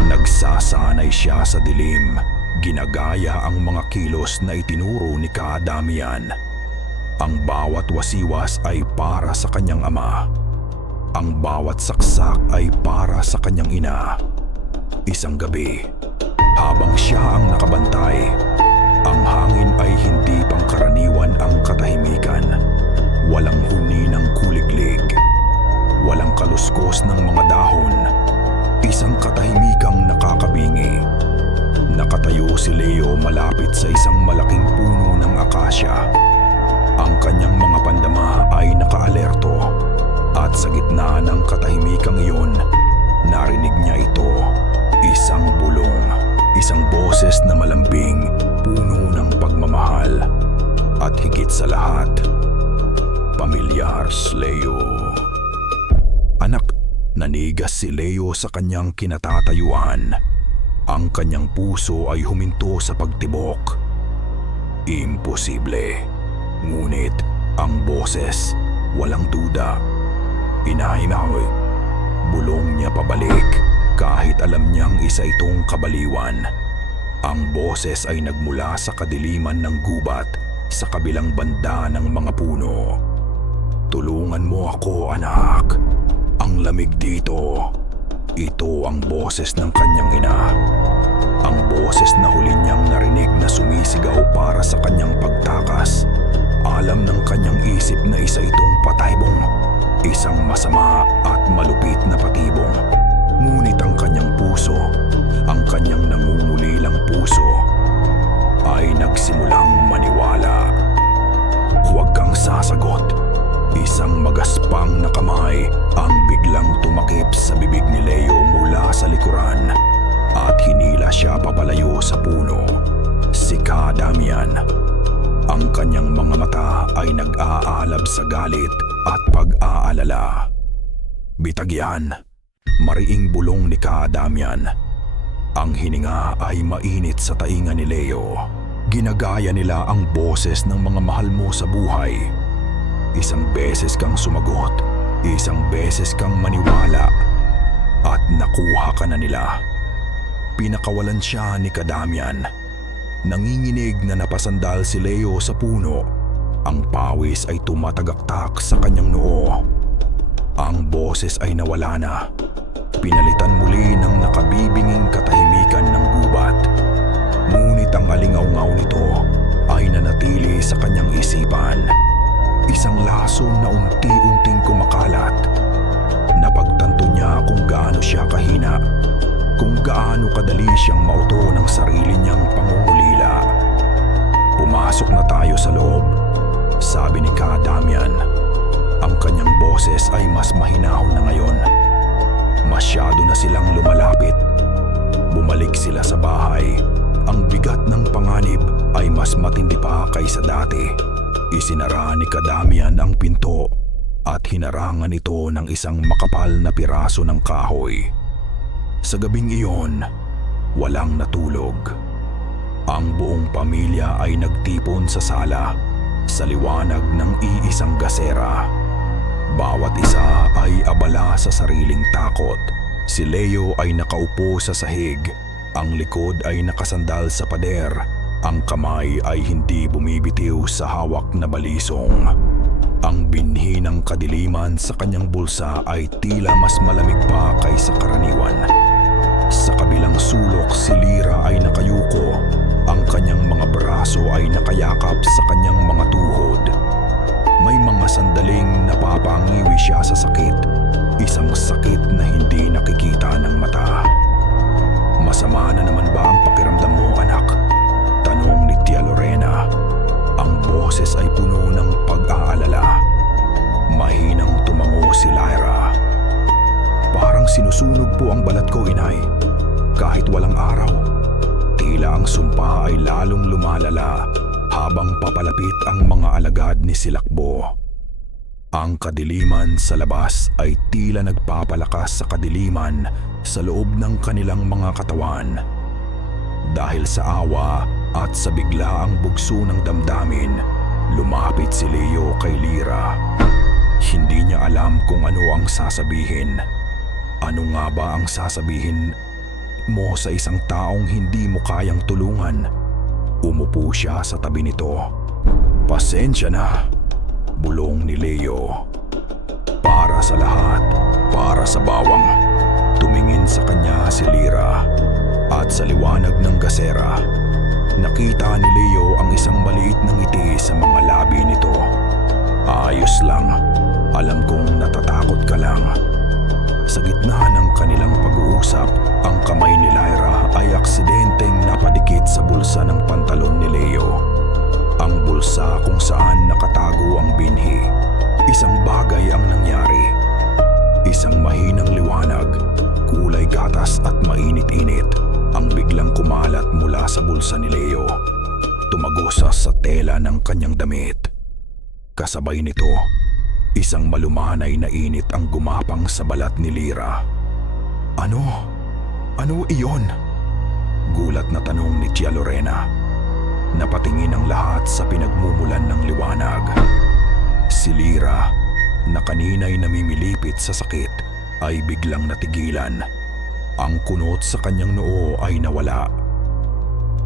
Nagsasanay siya sa dilim, ginagaya ang mga kilos na itinuro ni Kadamian. Ang bawat wasiwas ay para sa kanyang ama. Ang bawat saksak ay para sa kanyang ina. Isang gabi, habang siya ang nakabantay, ang hangin ay hindi pangkaraniwan ang katahimikan. Walang huni ng kuliglig, walang kaluskos ng mga dahon. Isang katahimikang nakakabingi. Nakatayo si Leo malapit sa isang malaking puno ng akasya. Ang kanyang mga pandama ay nakaalerto, at sa gitna ng katahimikang iyon, narinig niya ito, isang bulong, isang boses na malambing, puno ng pagmamahal, at higit sa lahat, pamilyar si Leo. "Anak," nanigas si Leo sa kanyang kinatatayuan. Ang kanyang puso ay huminto sa pagtibok. Imposible. Ngunit ang boses, walang duda. "Inahimahoy." Bulong niya pabalik kahit alam niyang isa itong kabaliwan. Ang boses ay nagmula sa kadiliman ng gubat sa kabilang banda ng mga puno. "Tulungan mo ako, anak. Ang lamig dito." Ito ang boses ng kanyang ina. Ang boses na huli niyang narinig na sumisigaw para sa kanyang pagtakas. Alam ng kanyang isip na isa itong pataybong, isang masama at malupit na patibong. Ngunit ang kanyang puso, ang kanyang nangungulilang puso, ay nagsimulang maniwala. "Huwag kang sasagot. Isang magaspang na kamay ang biglang tumakip sa bibig ni Leo mula sa likuran at hinila siya papalayo sa puno. Si Ka Damian. Ang kanyang mga mata ay nag-aalab sa galit at pag-aalala. Bitag yan, mariing bulong ni Ka Damian. Ang hininga ay mainit sa tainga ni Leo. Ginagaya nila ang boses ng mga mahal mo sa buhay. Isang beses kang sumagot, isang beses kang maniwala, at nakuha ka na nila. Pinakawalan siya ni Ka Damian. Nanginginig na napasandal si Leo sa puno. Ang pawis ay tumatagaktak sa kanyang noo. Ang boses ay nawala na. Pinalitan muli ng nakabibinging katahimikan ng gubat. Ngunit ang alingaw-ngaw nito ay nanatili sa kanyang isipan. Isang lason na unti-unting kumakalat. Napagtanto niya kung gaano siya kahina, kung gaano kadali siyang mauto ng sarili niyang pangungulila. Pumasok na tayo sa loob, sabi ni Ka Damian. Ang kanyang boses ay mas mahinahon na ngayon. Masyado na silang lumalapit. Bumalik sila sa bahay. Ang bigat ng panganib ay mas matindi pa kaysa dati. Isinara ni Ka Damian ang pinto at hinarangan ito ng isang makapal na piraso ng kahoy. Sa gabing iyon, walang natulog. Ang buong pamilya ay nagtipon sa sala, sa liwanag ng iisang gasera. Bawat isa ay abala sa sariling takot. Si Leo ay nakaupo sa sahig, ang likod ay nakasandal sa pader, ang kamay ay hindi bumibitiw sa hawak na balisong. Ang binhi ng kadiliman sa kanyang bulsa ay tila mas malamig pa kaysa karaniwan. Sa kabilang sulok, si Lira ay nakayuko. Ang kanyang mga braso ay nakayakap sa kanyang mga tuhod. May mga sandaling napapangiwi siya sa sakit. Isang sakit na hindi nakikita ng mata. Masama na naman ba ang pakiramdam mo, anak? Tanong ni Tia Lorena. Ang boses ay puno ng pag-aalala. Mahinang tumango si Lyra. Parang sinusunog po ang balat ko, inay. Kahit walang araw. Tila ang sumpa ay lalong lumalala habang papalapit ang mga alagad ni Silakbo. Ang kadiliman sa labas ay tila nagpapalakas sa kadiliman sa loob ng kanilang mga katawan. Dahil sa awa at sa biglaang bugso ng damdamin, lumapit si Leo kay Lira. Hindi niya alam kung ano ang sasabihin. Ano nga ba ang sasabihin mo sa isang taong hindi mo kayang tulungan? Umupo siya sa tabi nito. Pasensya na, bulong ni Leo. Para sa lahat, para sa bawang. Tumingin sa kanya si Lira. At sa liwanag ng gasera, nakita ni Leo ang isang maliit na ngiti sa mga labi nito. Ayos lang, alam kong natatakot ka lang. Sa gitna ng kanilang pag-uusap, ang kamay ni Lyra ay aksidenteng napadikit sa bulsa ng pantalon ni Leo. Ang bulsa kung saan nakatago ang binhi. Isang bagay ang nangyari. Isang mahinang liwanag, kulay gatas at mainit-init, ang biglang kumalat mula sa bulsa ni Leo. Tumagosas sa tela ng kanyang damit. Kasabay nito, isang malumanay na init ang gumapang sa balat ni Lira. Ano? Ano iyon? Gulat na tanong ni Tia Lorena. Napatingin ang lahat sa pinagmumulan ng liwanag. Si Lira, na kanina'y namimilipit sa sakit, ay biglang natigilan. Ang kunot sa kanyang noo ay nawala.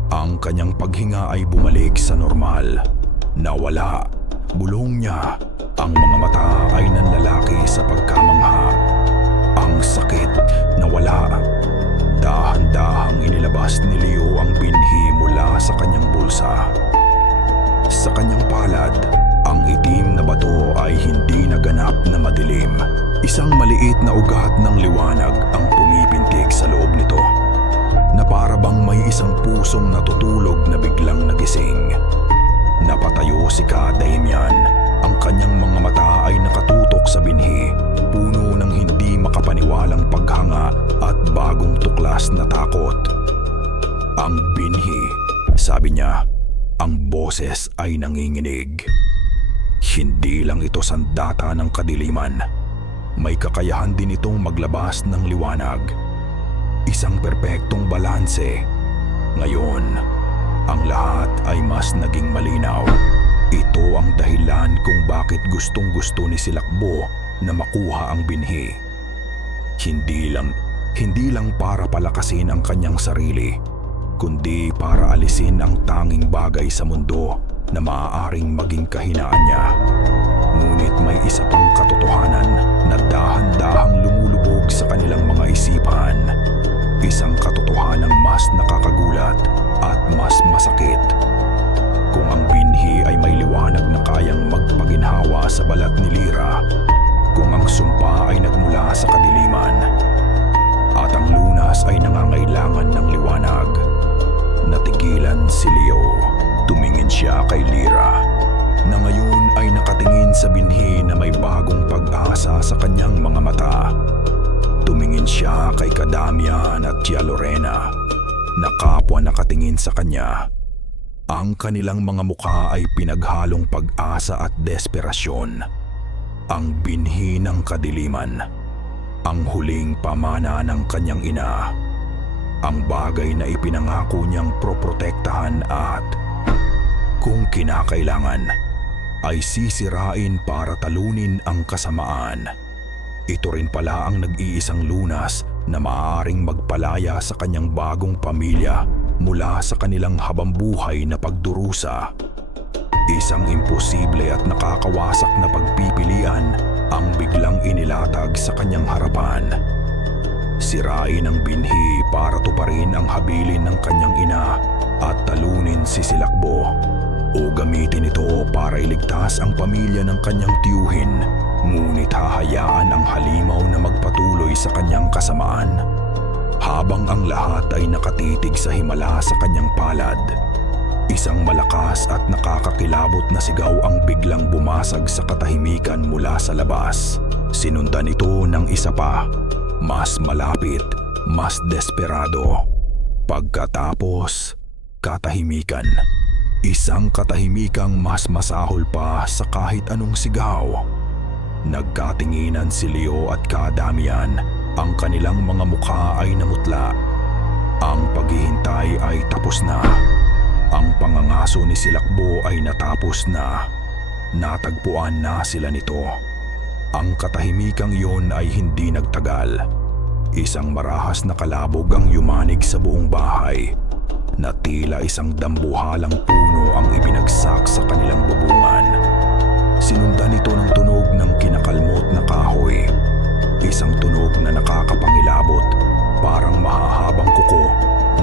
Ang kanyang paghinga ay bumalik sa normal. Nawala. Bulong niya. Ang mga mata ay nanlalaki sa pagkamangha. Ang sakit nawala. Dahan-dahang inilabas ni Leo ang binhi mula sa kanyang bulsa. Sa kanyang palad, ang itim na bato ay hindi naganap na madilim. Isang maliit na ugat ng liwanag ang pumipintig sa loob nito, na para bang may isang pusong natutulog na biglang nagising. Napatayo si Ka Damian, ang kanyang mga mata ay nakatutok sa binhi, puno ng hindi makapaniwalang paghanga at bagong tuklas na takot. Ang binhi, sabi niya, ang boses ay nanginginig. Hindi lang ito sandata ng kadiliman. May kakayahan din itong maglabas ng liwanag. Isang perpektong balanse. Ngayon, ang lahat ay mas naging malinaw. Ito ang dahilan kung bakit gustong-gusto ni Silakbo na makuha ang binhi. Hindi lang para palakasin ang kanyang sarili, kundi para alisin ang tanging bagay sa mundo na maaaring maging kahinaan niya. Ngunit may isa pang katotohanan na dahan-dahang lumulubog sa kanilang mga isipan. Isang katotohanang mas nakakagulat at mas masakit. Kung ang binhi ay may liwanag na kayang magpaginhawa sa balat ni Lyra, kung ang sumpa ay nagmula sa kadiliman, at ang lunas ay nangangailangan ng liwanag, natigilan si Leo. Tumingin siya kay Lyra, na ngayon ay nakatingin sa binhi na may bagong pag-asa sa kanyang mga mata. Tumingin siya kay Kadamian at Tia Lorena, na kapwa nakatingin sa kanya. Ang kanilang mga mukha ay pinaghalong pag-asa at desperasyon. Ang binhi ng kadiliman, ang huling pamana ng kanyang ina, ang bagay na ipinangako niyang proprotektahan at, kung kinakailangan, ay sisirain para talunin ang kasamaan. Ito rin pala ang nag-iisang lunas na maaaring magpalaya sa kanyang bagong pamilya mula sa kanilang habambuhay na pagdurusa. Isang imposible at nakakawasak na pagpipilian ang biglang inilatag sa kanyang harapan. Sirain ang binhi para tuparin ang habilin ng kanyang ina at talunin si Silakbo, o gamitin ito para iligtas ang pamilya ng kanyang tiyuhin, ngunit hahayaan ang halimaw na magpatuloy sa kanyang kasamaan. Habang ang lahat ay nakatitig sa himala sa kanyang palad, isang malakas at nakakakilabot na sigaw ang biglang bumasag sa katahimikan mula sa labas. Sinundan ito ng isa pa, mas malapit, mas desperado. Pagkatapos, katahimikan. Isang katahimikang mas masahol pa sa kahit anong sigaw. Nagkatinginan si Leo at Kadamian. Ang kanilang mga mukha ay namutla. Ang paghihintay ay tapos na. Ang pangangaso ni Silakbo ay natapos na. Natagpuan na sila nito. Ang katahimikang iyon ay hindi nagtagal. Isang marahas na kalabog ang yumanig sa buong bahay, na tila isang dambuhalang puno ang ibinagsak sa kanilang bubungan. Sinundan ito ng tunog ng kinakalmot na kahoy. Isang tunog na nakakapangilabot, parang mahahabang kuko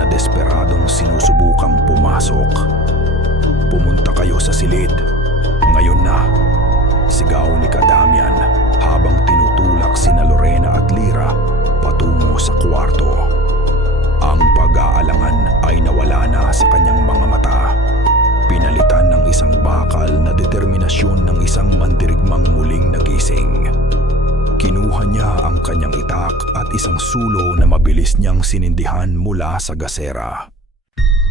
na desperadong sinusubukang pumasok. Pumunta kayo sa silid. Ngayon na, sigaw ni Kadamian habang tinutulak sina Lorena at Lyra patungo sa kwarto. Ang pag-aalangan ay nawala na sa kanyang mga mata. Pinalitan ng isang bakal na determinasyon ng isang mandirigmang muling nagising. Kinuha niya ang kanyang itak at isang sulo na mabilis niyang sinindihan mula sa gasera.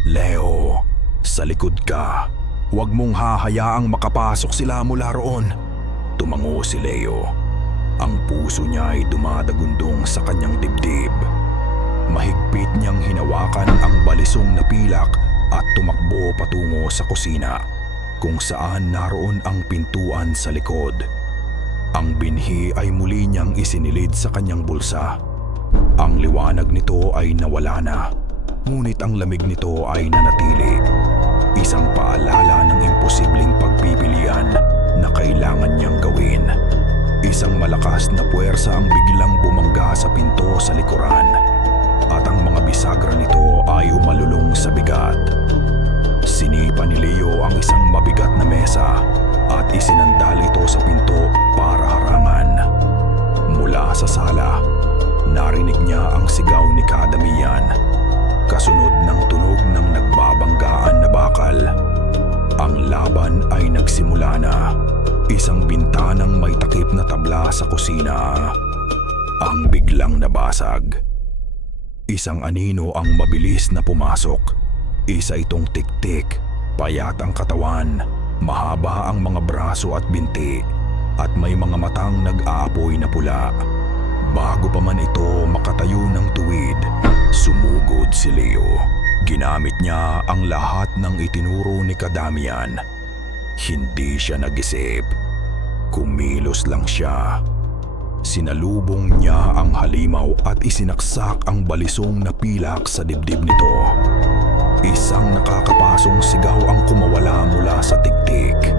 Leo, sa likod ka. Huwag mong hahayaang makapasok sila mula roon. Tumango si Leo. Ang puso niya ay dumadagundong sa kanyang dibdib. Mahigpit niyang hinawakan ang balisong na pilak at tumakbo patungo sa kusina, kung saan naroon ang pintuan sa likod. Ang binhi ay muli niyang isinilid sa kanyang bulsa. Ang liwanag nito ay nawala na, ngunit ang lamig nito ay nanatili. Isang paalala ng imposibleng pagpipilian na kailangan niyang gawin. Isang malakas na puwersa ang biglang bumangga sa pinto sa likuran, at ang mga bisagra nito ay umalulong sa bigat. Sinipa ni Leo ang isang mabigat na mesa at isinandal ito sa pinto para harangan. Mula sa sala, narinig niya ang sigaw ni Kadamian, kasunod ng tunog ng nagbabanggaan na bakal. Ang laban ay nagsimula na. isang bintanang may takip na tabla sa kusina ang biglang nabasag. Isang anino ang mabilis na pumasok. Isa itong tiktik, payat ang katawan, mahaba ang mga braso at binti, at may mga matang nag-aapoy na pula. Bago pa man ito makatayo ng tuwid, sumugod si Leo. Ginamit niya ang lahat ng itinuro ni Kadamian. Hindi siya nag-isip. Kumilos lang siya. Sinalubong niya ang halimaw at isinaksak ang balisong na pilak sa dibdib nito. Isang nakakapasong sigaw ang kumawala mula sa tiktik.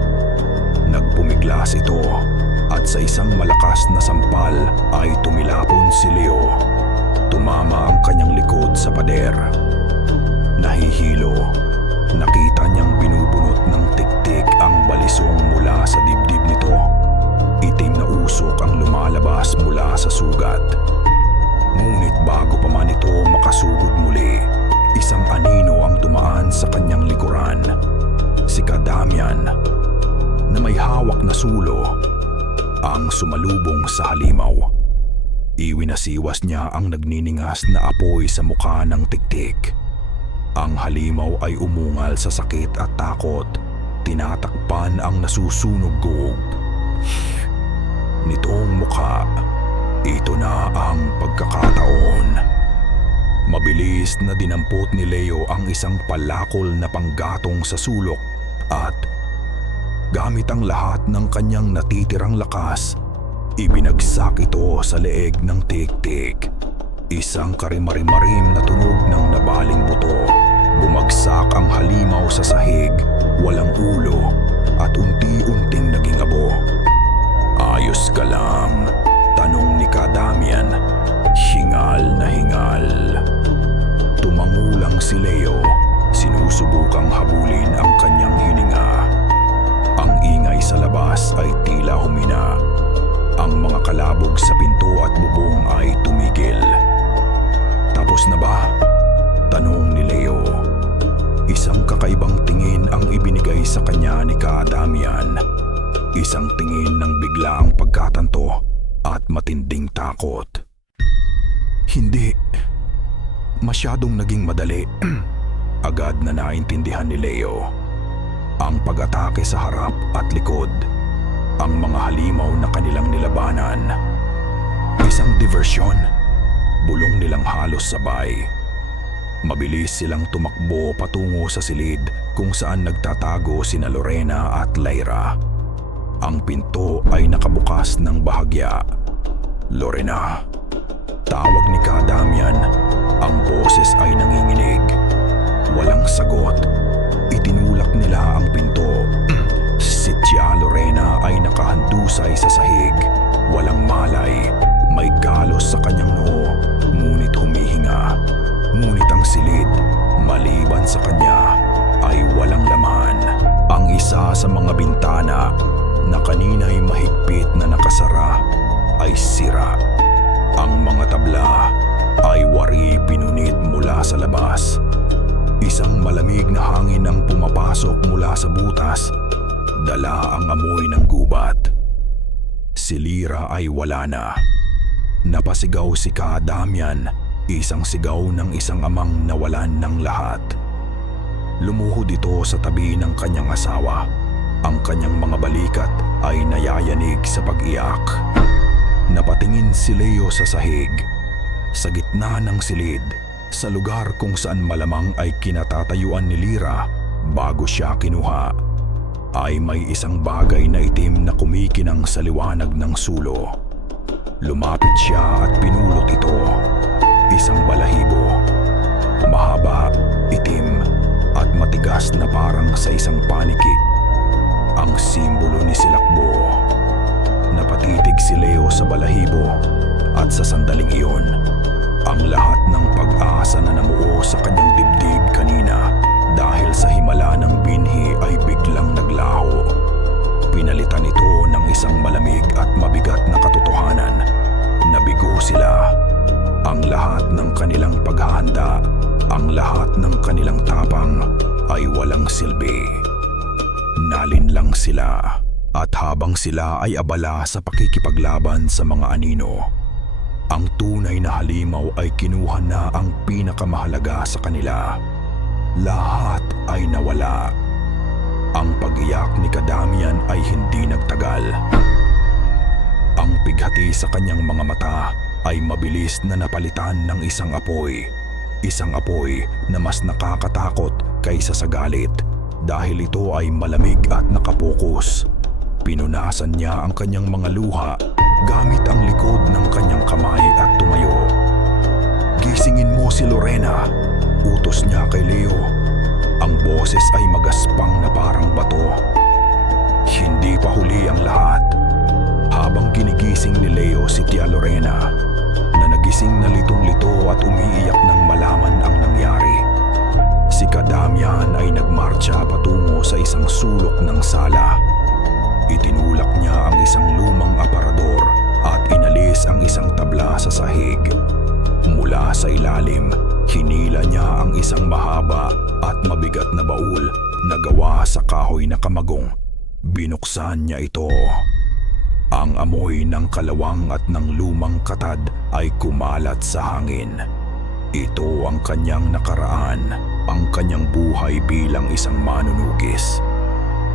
Nagpumiglas ito at sa isang malakas na sampal ay tumilapon si Leo. Tumama ang kanyang likod sa pader. Nahihilo, nakita niyang binubunot ng tiktik ang balisong mula sa dibdib nito. Itim na usok ang lumalabas mula sa sugat. Ngunit bago pa man ito makasugod muli, isang anino ang dumaan sa kanyang likuran. Si Kadamian, na may hawak na sulo, ang sumalubong sa halimaw. Iwinasiwas niya ang nagniningas na apoy sa mukha ng tiktik. Ang halimaw ay umungal sa sakit at takot. Tinatakpan ang nasusunog goog. Nitong mukha, ito na ang pagkakataon. Mabilis na dinampot ni Leo ang isang palakol na panggatong sa sulok at gamit ang lahat ng kanyang natitirang lakas, ibinagsak ito sa leeg ng tiktik. Isang karimari-marim na tunog ng nabaling buto. Bumagsak ang halimaw sa sahig, walang ulo at unti-unting naging abo. "Ayos ka lang?" tanong ni Kadamian. Hingal na hingal. Tumangulang si Leo, sinusubukang habulin ang kanyang hininga. Ang ingay sa labas ay tila humina. Ang mga kalabog sa pinto at bubong ay tumigil. "Tapos na ba?" tanong ni Leo. Isang kakaibang tingin ang ibinigay sa kanya ni Kadamian. Isang tingin ng biglaang pagkatanto at matinding takot. "Hindi. Masyadong naging madali." Agad na naintindihan ni Leo. Ang pag-atake sa harap at likod, ang mga halimaw na kanilang nilabanan. Isang diversyon. Bulong nilang halos sabay. Mabilis silang tumakbo patungo sa silid kung saan nagtatago sina Lorena at Lyra. Ang pinto ay nakabukas ng bahagya. "Lorena," tawag ni Kadamian. Ang boses ay nanginginig. Walang sagot. Itinulak nila ang pinto. Si Tia Lorena ay nakahandusay sa sahig. Walang malay. May galos sa kanyang noo, ngunit humihinga. Ngunit ang silid, maliban sa kanya, ay walang laman. Ang isa sa mga bintana na kanina'y mahigpit na nakasara ay sira. Ang mga tabla ay wari pinunit mula sa labas. Isang malamig na hangin ang pumapasok mula sa butas. Dala ang amoy ng gubat. Si Lyra ay wala na. Napasigaw si Kadamian, isang sigaw ng isang amang nawalan ng lahat. Lumuhod ito sa tabi ng kanyang asawa. Ang kanyang mga balikat ay nayayanig sa pag-iyak. Napatingin si Leo sa sahig. Sa gitna ng silid, sa lugar kung saan malamang ay kinatatayuan ni Lyra bago siya kinuha, ay may isang bagay na itim na kumikinang sa liwanag ng sulo. Lumapit siya at pinulot ito. Isang balahibo. Mahaba, itim, at matigas na parang sa isang paniki. Ang simbolo ni Silakbo. Napatitig si Leo sa balahibo at sa sandaling iyon, ang lahat ng pag-asa na namuo sa kanyang dibdib kanina dahil sa himala ng binhi ay biglang naglaho. Pinalitan ito ng isang malamig at mabigat na katotohanan. Nabigo sila. Ang lahat ng kanilang paghahanda, ang lahat ng kanilang tapang ay walang silbi. Nalinlang sila. At habang sila ay abala sa pakikipaglaban sa mga anino, ang tunay na halimaw ay kinuha na ang pinakamahalaga sa kanila. Lahat ay nawala. Ang pag-iyak ni Kadamian ay hindi nagtagal. Ang pighati sa kanyang mga mata ay mabilis na napalitan ng isang apoy. Isang apoy na mas nakakatakot kaysa sa galit dahil ito ay malamig at nakapokus. Pinunasan niya ang kanyang mga luha gamit ang likod ng kanyang kamay at tumayo. "Gisingin mo si Lorena," utos niya kay Leo. Ang boses ay magaspang na parang bato. Hindi pa huli ang lahat. Habang ginigising ni Leo si Tia Lorena, na nagising na litong-lito at umiiyak nang malaman ang nangyari, si Kadamian ay nagmarcha patungo sa isang sulok ng sala. Itinulak niya ang isang lumang aparador at inalis ang isang tabla sa sahig. Mula sa ilalim, hinila niya ang isang mahaba at mabigat na baul na gawa sa kahoy na kamagong. Binuksan niya ito. Ang amoy ng kalawang at ng lumang katad ay kumalat sa hangin. Ito ang kanyang nakaraan, ang kanyang buhay bilang isang manunugis.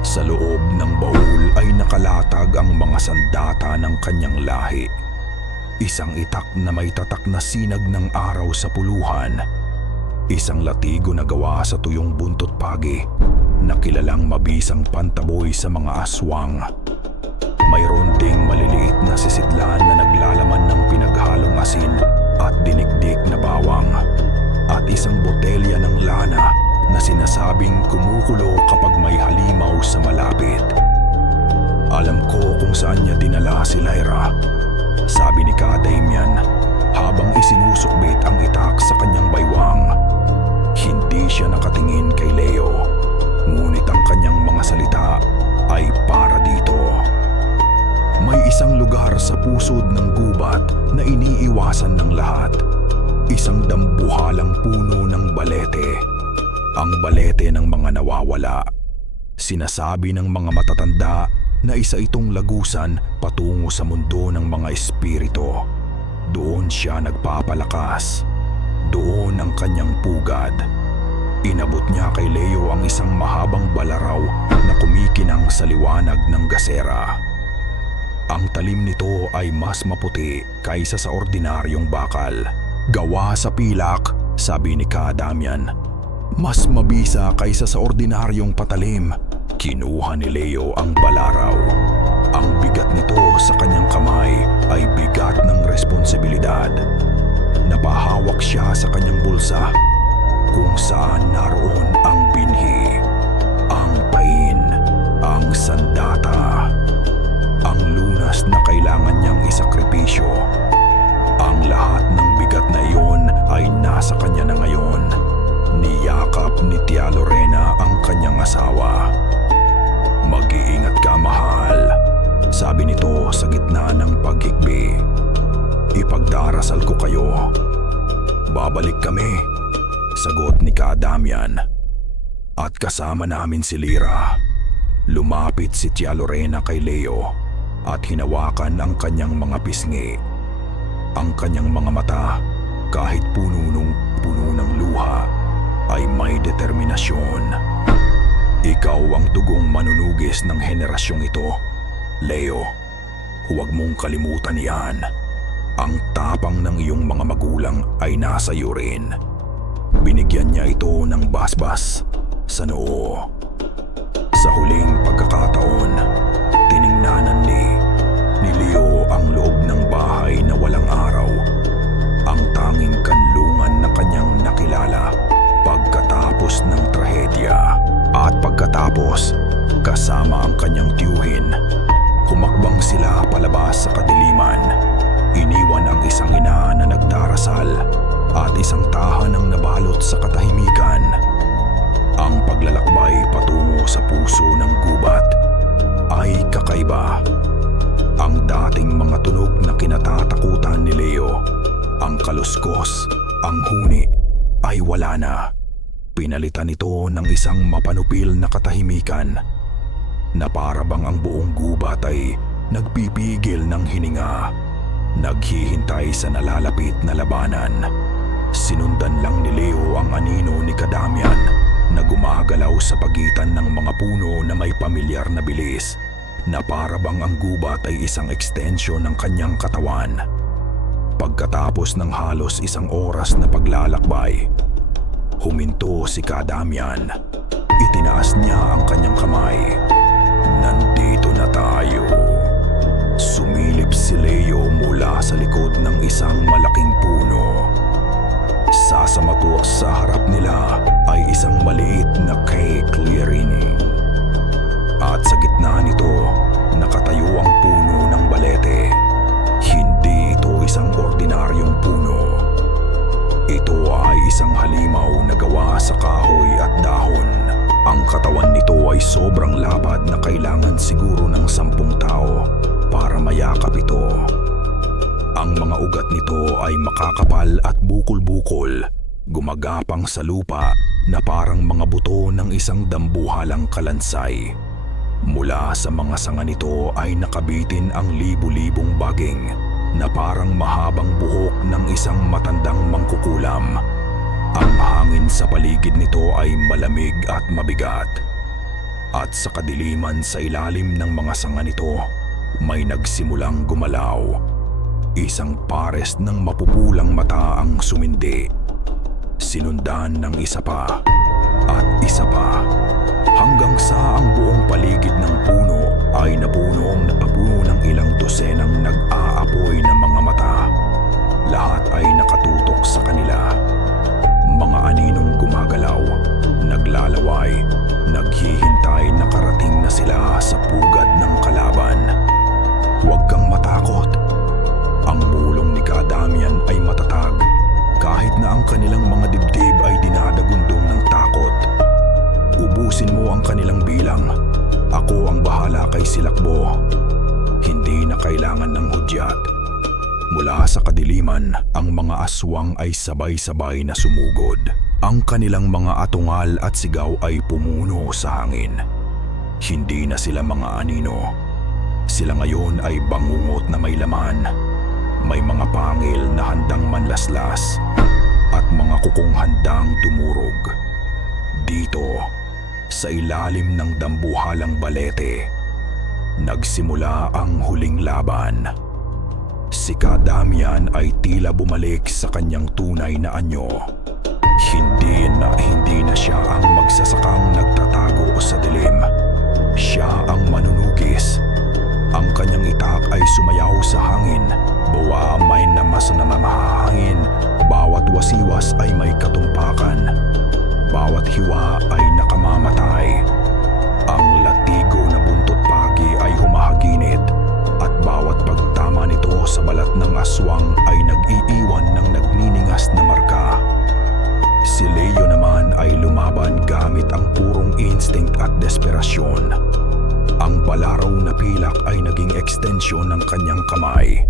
Sa loob ng baul ay nakalatag ang mga sandata ng kanyang lahi. Isang itak na may tatak na sinag ng araw sa puluhan. Isang latigo na gawa sa tuyong buntot pagi na kilalang mabisang pantaboy sa mga aswang. Mayroon ding maliliit na sisidlan na naglalaman ng pinaghalong asin at dinikdik na bawang. At isang botelya ng lana na sinasabing kumukulo kapag may halimaw sa malapit. "Alam ko kung saan niya dinala si Lyra," sabi ni Kadamian habang isinusukbit ang itak sa kanyang baywang. Hindi siya nakatingin kay Leo, ngunit ang kanyang mga salita ay para dito. May isang lugar sa pusod ng gubat na iniiwasan ng lahat. Isang dambuhalang puno ng balete. Ang balete ng mga nawawala. Sinasabi ng mga matatanda na isa itong lagusan patungo sa mundo ng mga espiritu. Doon siya nagpapalakas. Doon ang kanyang pugad. Inabot niya kay Leo ang isang mahabang balaraw na kumikinang sa liwanag ng gasera. Ang talim nito ay mas maputi kaysa sa ordinaryong bakal. Gawa sa pilak, sabi ni Kadamian. Mas mabisa kaysa sa ordinaryong patalim. Kinuha ni Leo ang balaraw. Ang bigat nito sa kanyang kamay ay bigat ng responsibilidad. Napahawak siya sa kanyang bulsa kung saan naroon ang binhi, ang pain, ang sandata, ang lunas na kailangan niyang isakripisyo. Ang lahat ng bigat na iyon ay nasa kanya na ngayon. Niyakap ni Tia Lorena ang kanyang asawa. "Mag-iingat ka, mahal," sabi nito sa gitna ng paghikbi. "Ipagdarasal ko kayo. Babalik kami," sagot ni Kadamian. "At kasama namin si Lyra." Lumapit si Tia Lorena kay Leo at hinawakan ang kanyang mga pisngi. Ang kanyang mga mata, kahit puno ng luha, ay may determinasyon. "Ikaw ang dugong manunugis ng henerasyong ito, Leo. Huwag mong kalimutan yan. Ang tapang ng iyong mga magulang ay nasa iyo rin." Binigyan niya ito ng basbas sa noo. Sa huling pagkakataon, tiningnanan ni Leo ang loob ng bahay na walang araw. Ang tanging kanlungan na kanyang nakilala pagkatapos ng trahedya. At pagkatapos, kasama ang kanyang tiyuhin, humakbang sila palabas sa kadiliman. Iniwan ang isang ina na nagdarasal at isang tahanang nabalot sa katahimikan. Ang paglalakbay patungo sa puso ng gubat ay kakaiba. Ang dating mga tunog na kinatatakutan ni Leo, ang kaluskos, ang huni, ay wala na. Pinalitan ito ng isang mapanupil na katahimikan. na para bang ang buong gubat ay nagpipigil ng hininga. Naghihintay sa nalalapit na labanan. Sinundan lang ni Leo ang anino ni Kadamian na gumagalaw sa pagitan ng mga puno na may pamilyar na bilis, na para bang ang gubat ay isang ekstensyon ng kanyang katawan. Pagkatapos ng halos isang oras na paglalakbay, huminto si Kadamian. Itinaas niya ang kanyang kamay. Nandito na tayo. Sumilip si Leo mula sa likod ng isang malaking puno. Sasamato sa harap nila ay isang maliit na cake clearing. At sa gitna nito, nakatayo ang puno ng balete. Hindi ito isang ordinaryong puno. Ito ay isang halimaw na gawa sa kahoy at dahon. Ang katawan nito ay sobrang lapad na kailangan siguro ng 10 tao para mayakap ito. Ang mga ugat nito ay makakapal at bukol-bukol, gumagapang sa lupa na parang mga buto ng isang dambuhalang kalansay. Mula sa mga sanga nito ay nakabitin ang libu-libong baging na parang mahabang buhok ng isang matandang mangkukulam. Ang hangin sa paligid nito ay malamig at mabigat. At sa kadiliman sa ilalim ng mga sanga nito, may nagsimulang gumalaw. Isang pares ng mapupulang mata ang sumindi. Sinundan ng isa pa at isa pa, hanggang sa ang buong paligid ng puno ay napuno ng ilang dosenang nag-aapoy na mga mata. Lahat ay nakatutok sa kanila. Mga aninong gumagalaw, naglalaway, naghihintay na karating na sila sa pugad ng kalaban. Huwag kang matakot. Ang bulong ni Kadamian ay matatag kahit na ang kanilang mga dibdib ay dinadagundong ng takot. Ubusin mo ang kanilang bilang. Ako ang bahala kay Silakbo. Hindi na kailangan ng hudyat. Mula sa kadiliman, ang mga aswang ay sabay-sabay na sumugod. Ang kanilang mga atungal at sigaw ay pumuno sa hangin. Hindi na sila mga anino. Sila ngayon ay bangungot na may laman. May mga pangil na handang manlaslas at mga kukong handang dumurog. Dito, sa ilalim ng dambuhalang balete, nagsimula ang huling laban. Si Kadamian ay tila bumalik sa kanyang tunay na anyo. Hindi na siya ang magsasakang nagtatago sa dilim. Siya ang manunugis. Ang kanyang itak ay sumayaw sa hangin. Buwa may namas na mamahangin. Bawat wasiwas ay may katumpakan. Bawat hiwa ay nakamamatay. Ang latigo na buntot pagi ay humahaginit. At bawat pagtama nito sa balat ng aswang ay nag-iiwan ng nagniningas na marka. Si Leo naman ay lumaban gamit ang purong instinct at desperasyon. Ang balaraw na pilak ay naging ekstensyon ng kanyang kamay.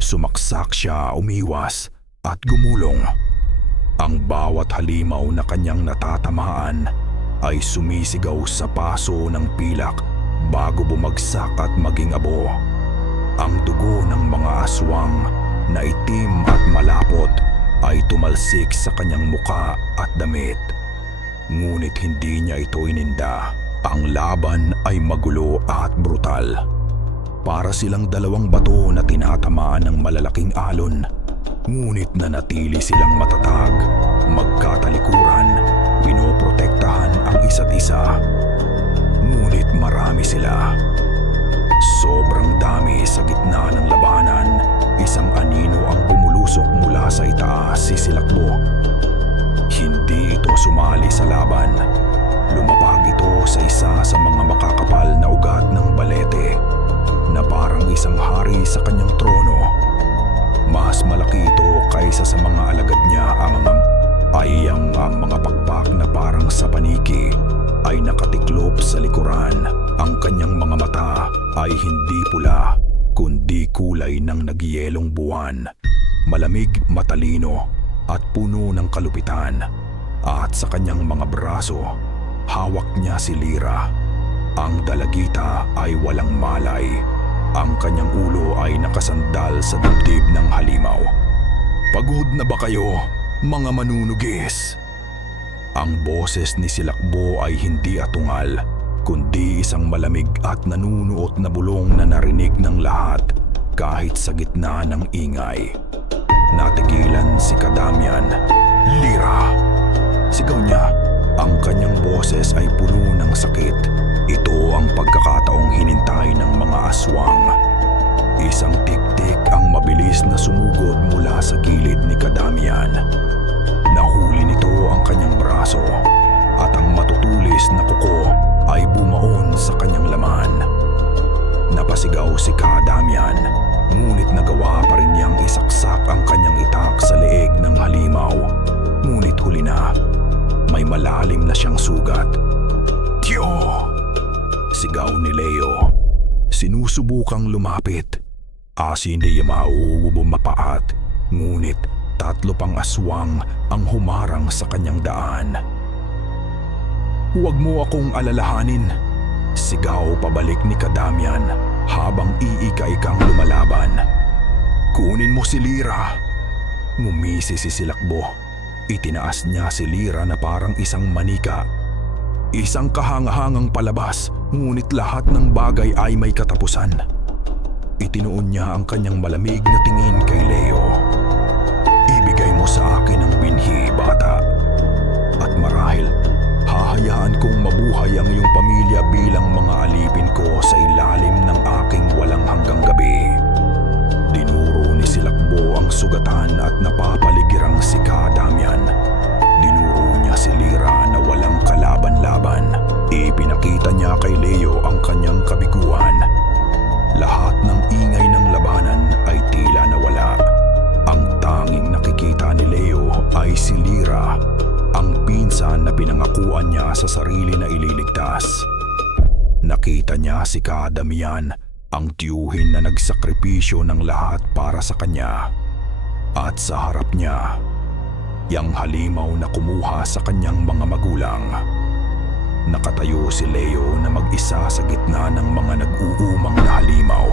Sumaksak siya, umiwas at gumulong. Ang bawat halimaw na kanyang natatamaan ay sumisigaw sa paso ng pilak bago bumagsak at maging abo. Ang dugo ng mga aswang na itim at malapot ay tumalsik sa kanyang muka at damit. Ngunit hindi niya ito ininda. Ang laban ay magulo at brutal. Para silang dalawang bato na tinatamaan ng malalaking alon. Ngunit nanatili silang matatag, magkatalikuran, pinoprotektahan ang isa't isa. Ngunit marami sila. Sobrang dami sa gitna ng labanan. Isang anino ang bumulusok mula sa itaas, si Silakbo. Hindi ito sumali sa laban. Lumapag ito sa isa sa mga makakapal na ugat ng balete na parang isang hari sa kanyang trono. Mas malaki ito kaysa sa mga alagad niya. Ang mga pakpak na parang sa paniki ay nakatiklop sa likuran. Ang kanyang mga mata ay hindi pula, kundi kulay ng nagyelong buwan. Malamig, matalino at puno ng kalupitan. At sa kanyang mga braso, hawak niya si Lira. Ang dalagita ay walang malay. Ang kanyang ulo ay nakasandal sa dibdib ng halimaw. "Pagod na ba kayo, mga manunugis?" Ang boses ni Silakbo ay hindi atungal, kundi isang malamig at nanunuot na bulong na narinig ng lahat kahit sa gitna ng ingay. Natigilan si Kadamian. "Lira!" sigaw niya. Ang kanyang boses ay puno ng sakit. Ito ang pagkakataong hinintay ng mga aswang. Isang tik-tik ang mabilis na sumugod mula sa gilid ni Kadamian. Nahuli nito ang kanyang braso at ang matutulis na kuko ay bumaon sa kanyang laman. Napasigaw si Kadamian, ngunit nagawa pa rin niyang isaksak ang kanyang itak sa leeg ng halimaw. Ngunit huli na, may malalim na siyang sugat. "Tiyo!" sigaw ni Leo. Sinusubukang lumapit. Hindi mauubumapaat, ngunit 3 pang aswang ang humarang sa kanyang daan. "Huwag mo akong alalahanin," sigaw pabalik ni Kadamian habang iika-ikang lumalaban. "Kunin mo si Lira." Ngumisi si Silakbo. Itinaas niya si Lira na parang isang manika. Isang kahangahangang palabas, ngunit lahat ng bagay ay may katapusan. Itinuon niya ang kanyang malamig na tingin kay Leo. "Ibigay mo sa akin ang binhi, bata. At marahil, hahayaan kong mabuhay ang iyong pamilya bilang mga alipin ko sa ilalim ng aking walang hanggang gabi." Dinuro ni Silakbo ang sugatan at napapaligirang si Kadamian. Dinuro niya si Lira na walang kalaban-laban. Ipinakita niya kay Leo ang kanyang kabiguan. Lahat ng ingay ng labanan ay tila nawala. Ang tanging nakikita ni Leo ay si Lira, ang pinsan na pinangakuan niya sa sarili na ililigtas. Nakita niya si Kadamian, ang tiyuhin na nagsakripisyo ng lahat para sa kanya. At sa harap niya, yang halimaw na kumuha sa kanyang mga magulang. Nakatayo si Leo na mag-isa sa gitna ng mga nag-uumang na halimaw.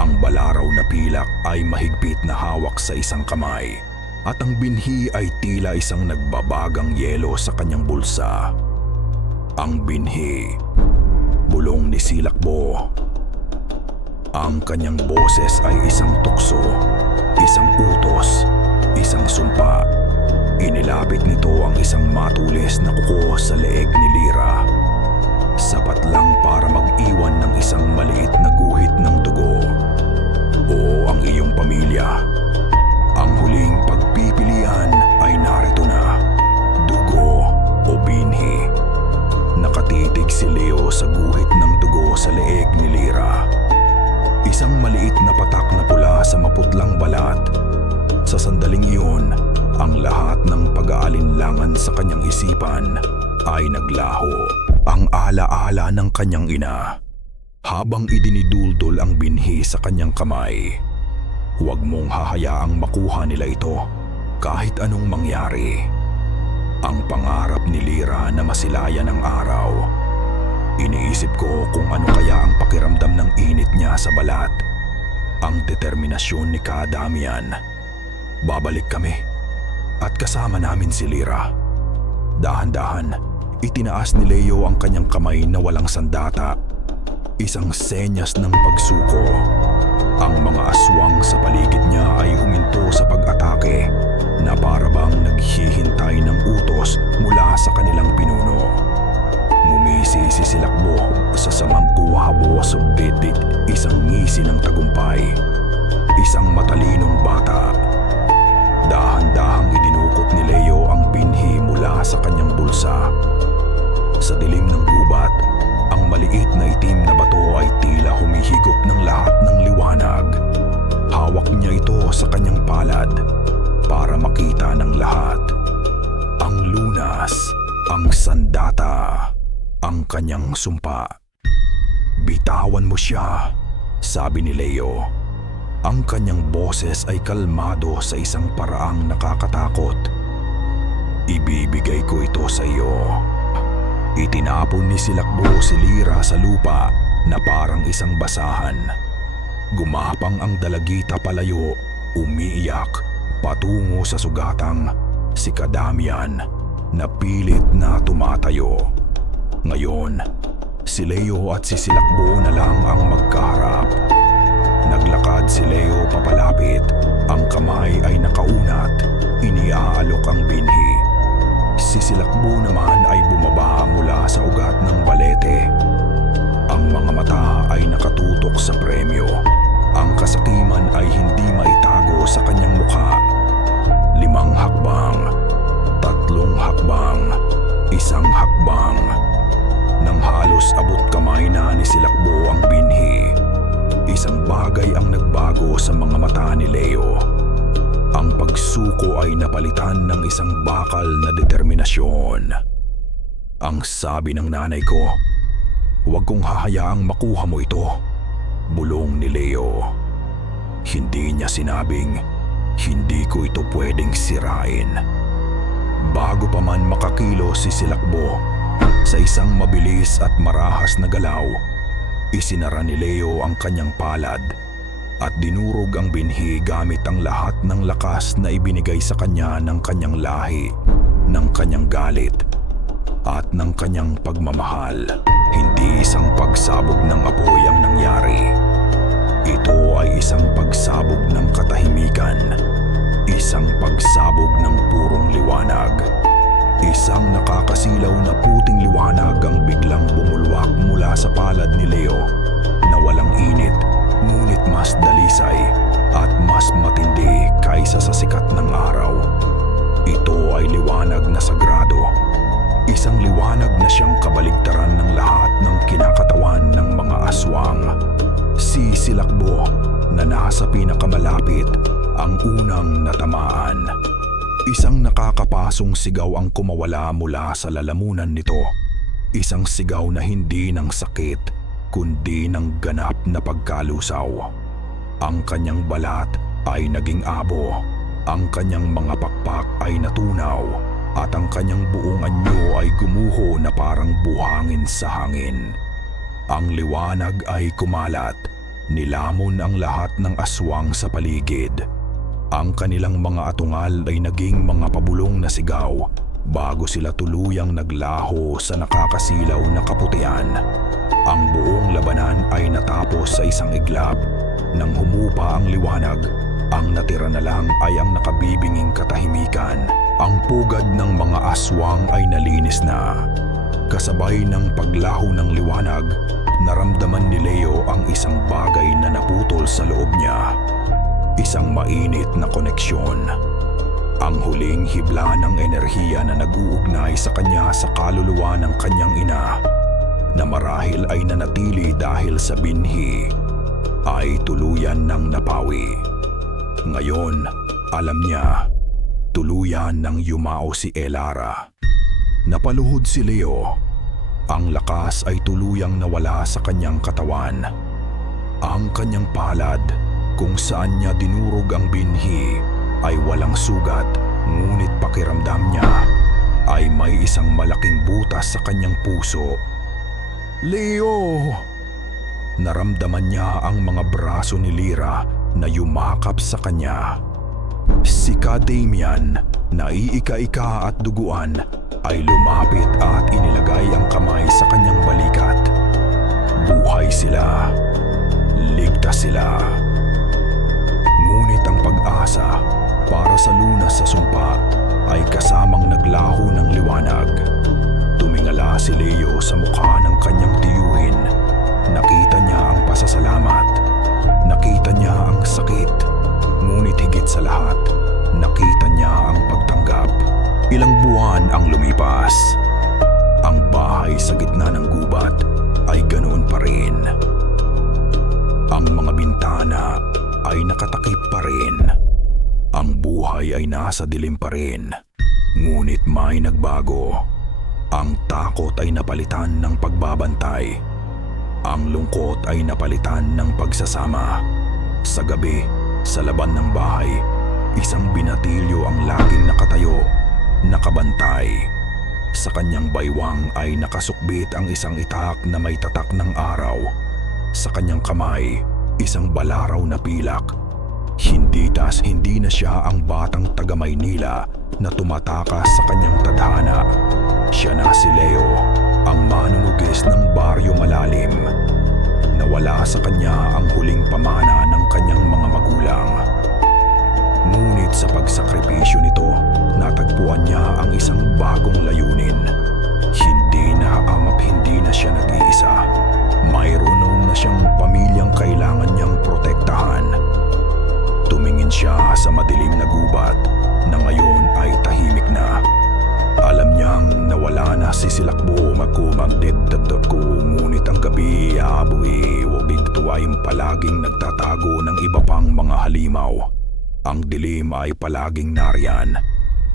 Ang balaraw na pilak ay mahigpit na hawak sa isang kamay, at ang binhi ay tila isang nagbabagang yelo sa kanyang bulsa. Ang binhi, bulong ni Silakbo. Ang kanyang boses ay isang tukso, isang utos, isang sumpa. Inilapit nito ang isang matulis na kuko sa leeg ni Lira. Sapat lang para mag-iwan ng isang maliit na guhit ng dugo. "O ang iyong pamilya. Ang huling pagpipilian ay narito na. Dugo o binhi." Nakatitig si Leo sa guhit ng dugo sa leeg ni Lira. Isang maliit na patak na pula sa maputlang balat. Sa sandaling iyon, ang lahat ng pag-aalinlangan sa kanyang isipan ay naglaho. Ang alaala ng kanyang ina habang idiniduldol ang binhi sa kanyang kamay. "Huwag mong hahayaang makuha nila ito kahit anong mangyari." Ang pangarap ni Lira na masilayan ang araw. Iniisip ko kung ano kaya ang pakiramdam ng init niya sa balat. Ang determinasyon ni Kadamian. Babalik kami at kasama namin si Lira. Dahan-dahan, itinaas ni Leo ang kanyang kamay na walang sandata. Isang senyas ng pagsuko. Ang mga aswang sa paligid niya ay huminto sa pag-atake na parabang naghihintay ng utos mula sa kanilang pinuno. Ngumisi si Silakbo sa samangkuhabo sa bitik, isang ngisi ng tagumpay. Isang matalinong bata. Dahan-dahang idinukot ni Leo ang binhi mula sa kanyang bulsa. Sa dilim ng gubat, ang maliit na itim na bato ay tila humihigop ng lahat ng liwanag. Hawak niya ito sa kanyang palad para makita ng lahat. Ang lunas, ang sandata, ang kanyang sumpa. "Bitawan mo siya," sabi ni Leo. Ang kanyang boses ay kalmado sa isang paraang nakakatakot. "Ibibigay ko ito sa iyo. Itinapon ni Silakbo si Lira sa lupa na parang isang basahan. Gumapang ang dalagita palayo, umiiyak, patungo sa sugatang si Kadamian na pilit na tumatayo. Ngayon, si Leo at si Silakbo na lang ang magkaharap. Naglakad si Leo papalapit, ang kamay ay nakaunat, iniaalok ang binhi. Si Silakbo naman ay bumaba mula sa ugat ng balete. Ang mga mata ay nakatutok sa premyo. Ang kasakiman ay hindi maitago sa kanyang mukha. 5 hakbang, 3 hakbang, 1 hakbang. Nang halos abot kamay na ni Silakbo ang binhi, isang bagay ang nagbago sa mga mata ni Leo. Ang pagsuko ay napalitan ng isang bakal na determinasyon. Ang sabi ng nanay ko, "Huwag kong hahayaang makuha mo ito," bulong ni Leo. Hindi niya sinabing, "Hindi ko ito pwedeng sirain." Bago pa man makakilos si Silakbo, sa isang mabilis at marahas na galaw, isinara ni Leo ang kanyang palad at dinurog ang binhi gamit ang lahat ng lakas na ibinigay sa kanya ng kanyang lahi, ng kanyang galit, at ng kanyang pagmamahal. Hindi isang pagsabog ng apoy ang nangyari. Ito ay isang pagsabog ng katahimikan, isang pagsabog ng purong liwanag. Isang nakakasilaw na puting liwanag ang biglang bumulwak mula sa palad ni Leo na walang init, ngunit mas dalisay at mas matindi kaysa sa sikat ng araw. Ito ay liwanag na sagrado. Isang liwanag na siyang kabaligtaran ng lahat ng kinakatawan ng mga aswang. Si Silakbo na nasa pinakamalapit ang unang natamaan. Isang nakakapasong sigaw ang kumawala mula sa lalamunan nito. Isang sigaw na hindi ng sakit, kundi ng ganap na pagkalusaw. Ang kanyang balat ay naging abo, ang kanyang mga pakpak ay natunaw, at ang kanyang buong anyo ay gumuho na parang buhangin sa hangin. Ang liwanag ay kumalat, nilamon ang lahat ng aswang sa paligid. Ang kanilang mga atungal ay naging mga pabulong na sigaw bago sila tuluyang naglaho sa nakakasilaw na kaputian. Ang buong labanan ay natapos sa isang iglap. Nang humupa ang liwanag, ang natira na lang ay ang nakabibinging katahimikan. Ang pugad ng mga aswang ay nalinis na. Kasabay ng paglaho ng liwanag, naramdaman ni Leo ang isang bagay na naputol sa loob niya. Isang mainit na koneksyon. Ang huling hibla ng enerhiya na nag-uugnay sa kanya sa kaluluwa ng kanyang ina, na marahil ay nanatili dahil sa binhi, ay tuluyan ng napawi. Ngayon, alam niya, tuluyan ng yumao si Elara. Napaluhod si Leo. Ang lakas ay tuluyang nawala sa kanyang katawan. Ang kanyang palad, kung saan niya dinurog ang binhi, ay walang sugat, ngunit pakiramdam niya ay may isang malaking butas sa kanyang puso. "Leo!" Naramdaman niya ang mga braso ni Lira na yumakap sa kanya. Si Kadamian, na iika-ika at duguan, ay lumapit at inilagay ang kamay sa kanyang balikat. Buhay sila. Ligtas sila. Ngunit ang pag-asa para sa lunas sa sumpa ay kasamang naglaho ng liwanag. Tumingala si Leo sa mukha ng kanyang tiyuhin. Nakita niya ang pasasalamat. Nakita niya ang sakit. Ngunit higit sa lahat, nakita niya ang pagtanggap. Ilang buwan ang lumipas. Ang bahay sa gitna ng gubat ay ganoon pa rin. Ang mga bintana ay nakatakip pa rin. Ang buhay ay nasa dilim pa rin. Ngunit may nagbago. Ang takot ay napalitan ng pagbabantay. Ang lungkot ay napalitan ng pagsasama. Sa gabi, sa laban ng bahay, isang binatilyo ang laging nakatayo, nakabantay. Sa kanyang baywang ay nakasukbit ang isang itak na may tatak ng araw. Sa kanyang kamay, isang balaraw na pilak. Hindi na siya ang batang taga Maynila na tumatakas sa kanyang tadhana. Siya na si Leo, ang manunugis ng Baryo Malalim. Nawala sa kanya ang huling pamana ng kanyang mga magulang. Ngunit sa pagsakripisyo nito, natagpuan niya ang isang bagong layunin. Hindi na siya nag-iisa. Mayroon na siyang pamilyang kailangan niyang protektahan. Tumingin siya sa madilim na gubat na ngayon ay tahimik na. Alam niyang nawala na si Silakbo makumagdidadot ko, ngunit ang gabi aabuhi o bigto ay palaging nagtatago ng iba pang mga halimaw. Ang dilim ay palaging nariyan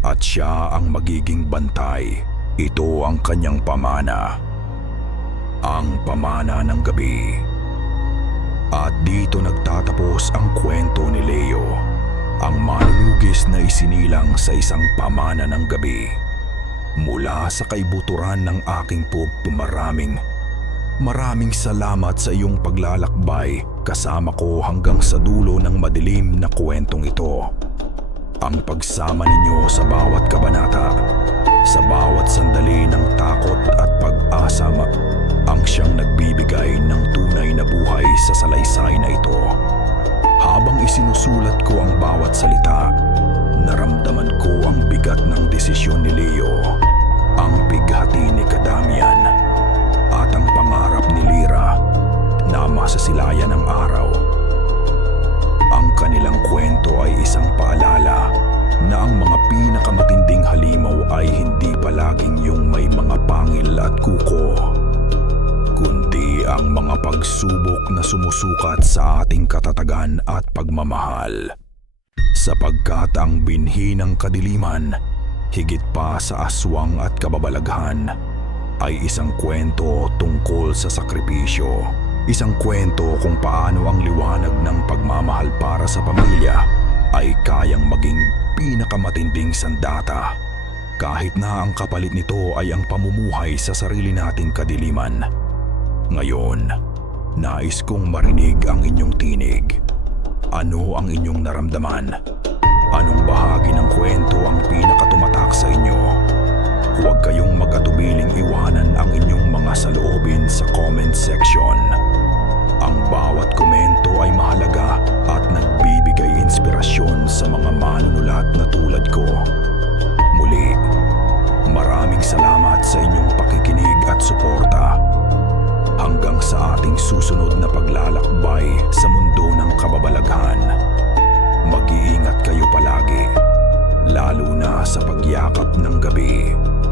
at siya ang magiging bantay. Ito ang kanyang pamana. Ang pamana ng gabi. At dito nagtatapos ang kwento ni Leo, ang manunugis na isinilang sa isang pamana ng gabi. Mula sa kaibuturan ng aking maraming salamat sa iyong paglalakbay kasama ko hanggang sa dulo ng madilim na kwentong ito. Ang pagsama ninyo sa bawat kabanata, sa bawat sandali ng takot at pag-asa ang siyang nagbibigay ng tunay na buhay sa salaysay na ito. Habang isinusulat ko ang bawat salita, naramdaman ko ang bigat ng desisyon ni Leo, ang pighati ni Kadamian, at ang pangarap ni Lira na masasilayan ng araw. Ang kanilang kwento ay isang paalala na ang mga pinakamatinding halimaw ay hindi palaging yung may mga pangil at kuko, kundi ang mga pagsubok na sumusukat sa ating katatagan at pagmamahal. Sapagkat ang binhi ng kadiliman, higit pa sa aswang at kababalaghan, ay isang kwento tungkol sa sakripisyo. Isang kwento kung paano ang liwanag ng pagmamahal para sa pamilya ay kayang maging pinakamatinding sandata, kahit na ang kapalit nito ay ang pamumuhay sa sarili nating kadiliman. Ngayon, nais kong marinig ang inyong tinig. Ano ang inyong naramdaman? Anong bahagi ng kwento ang pinakatumatak sa inyo? Huwag kayong mag-atubiling iwanan ang inyong mga saloobin sa comment section. Ang bawat komento ay mahalaga at nagbibigay inspirasyon sa mga manunulat na tulad ko. Muli, maraming salamat sa inyong pakikinig at suporta. Hanggang sa ating susunod na paglalakbay sa mundo ng kababalaghan. Mag-iingat kayo palagi, lalo na sa pagyakap ng gabi.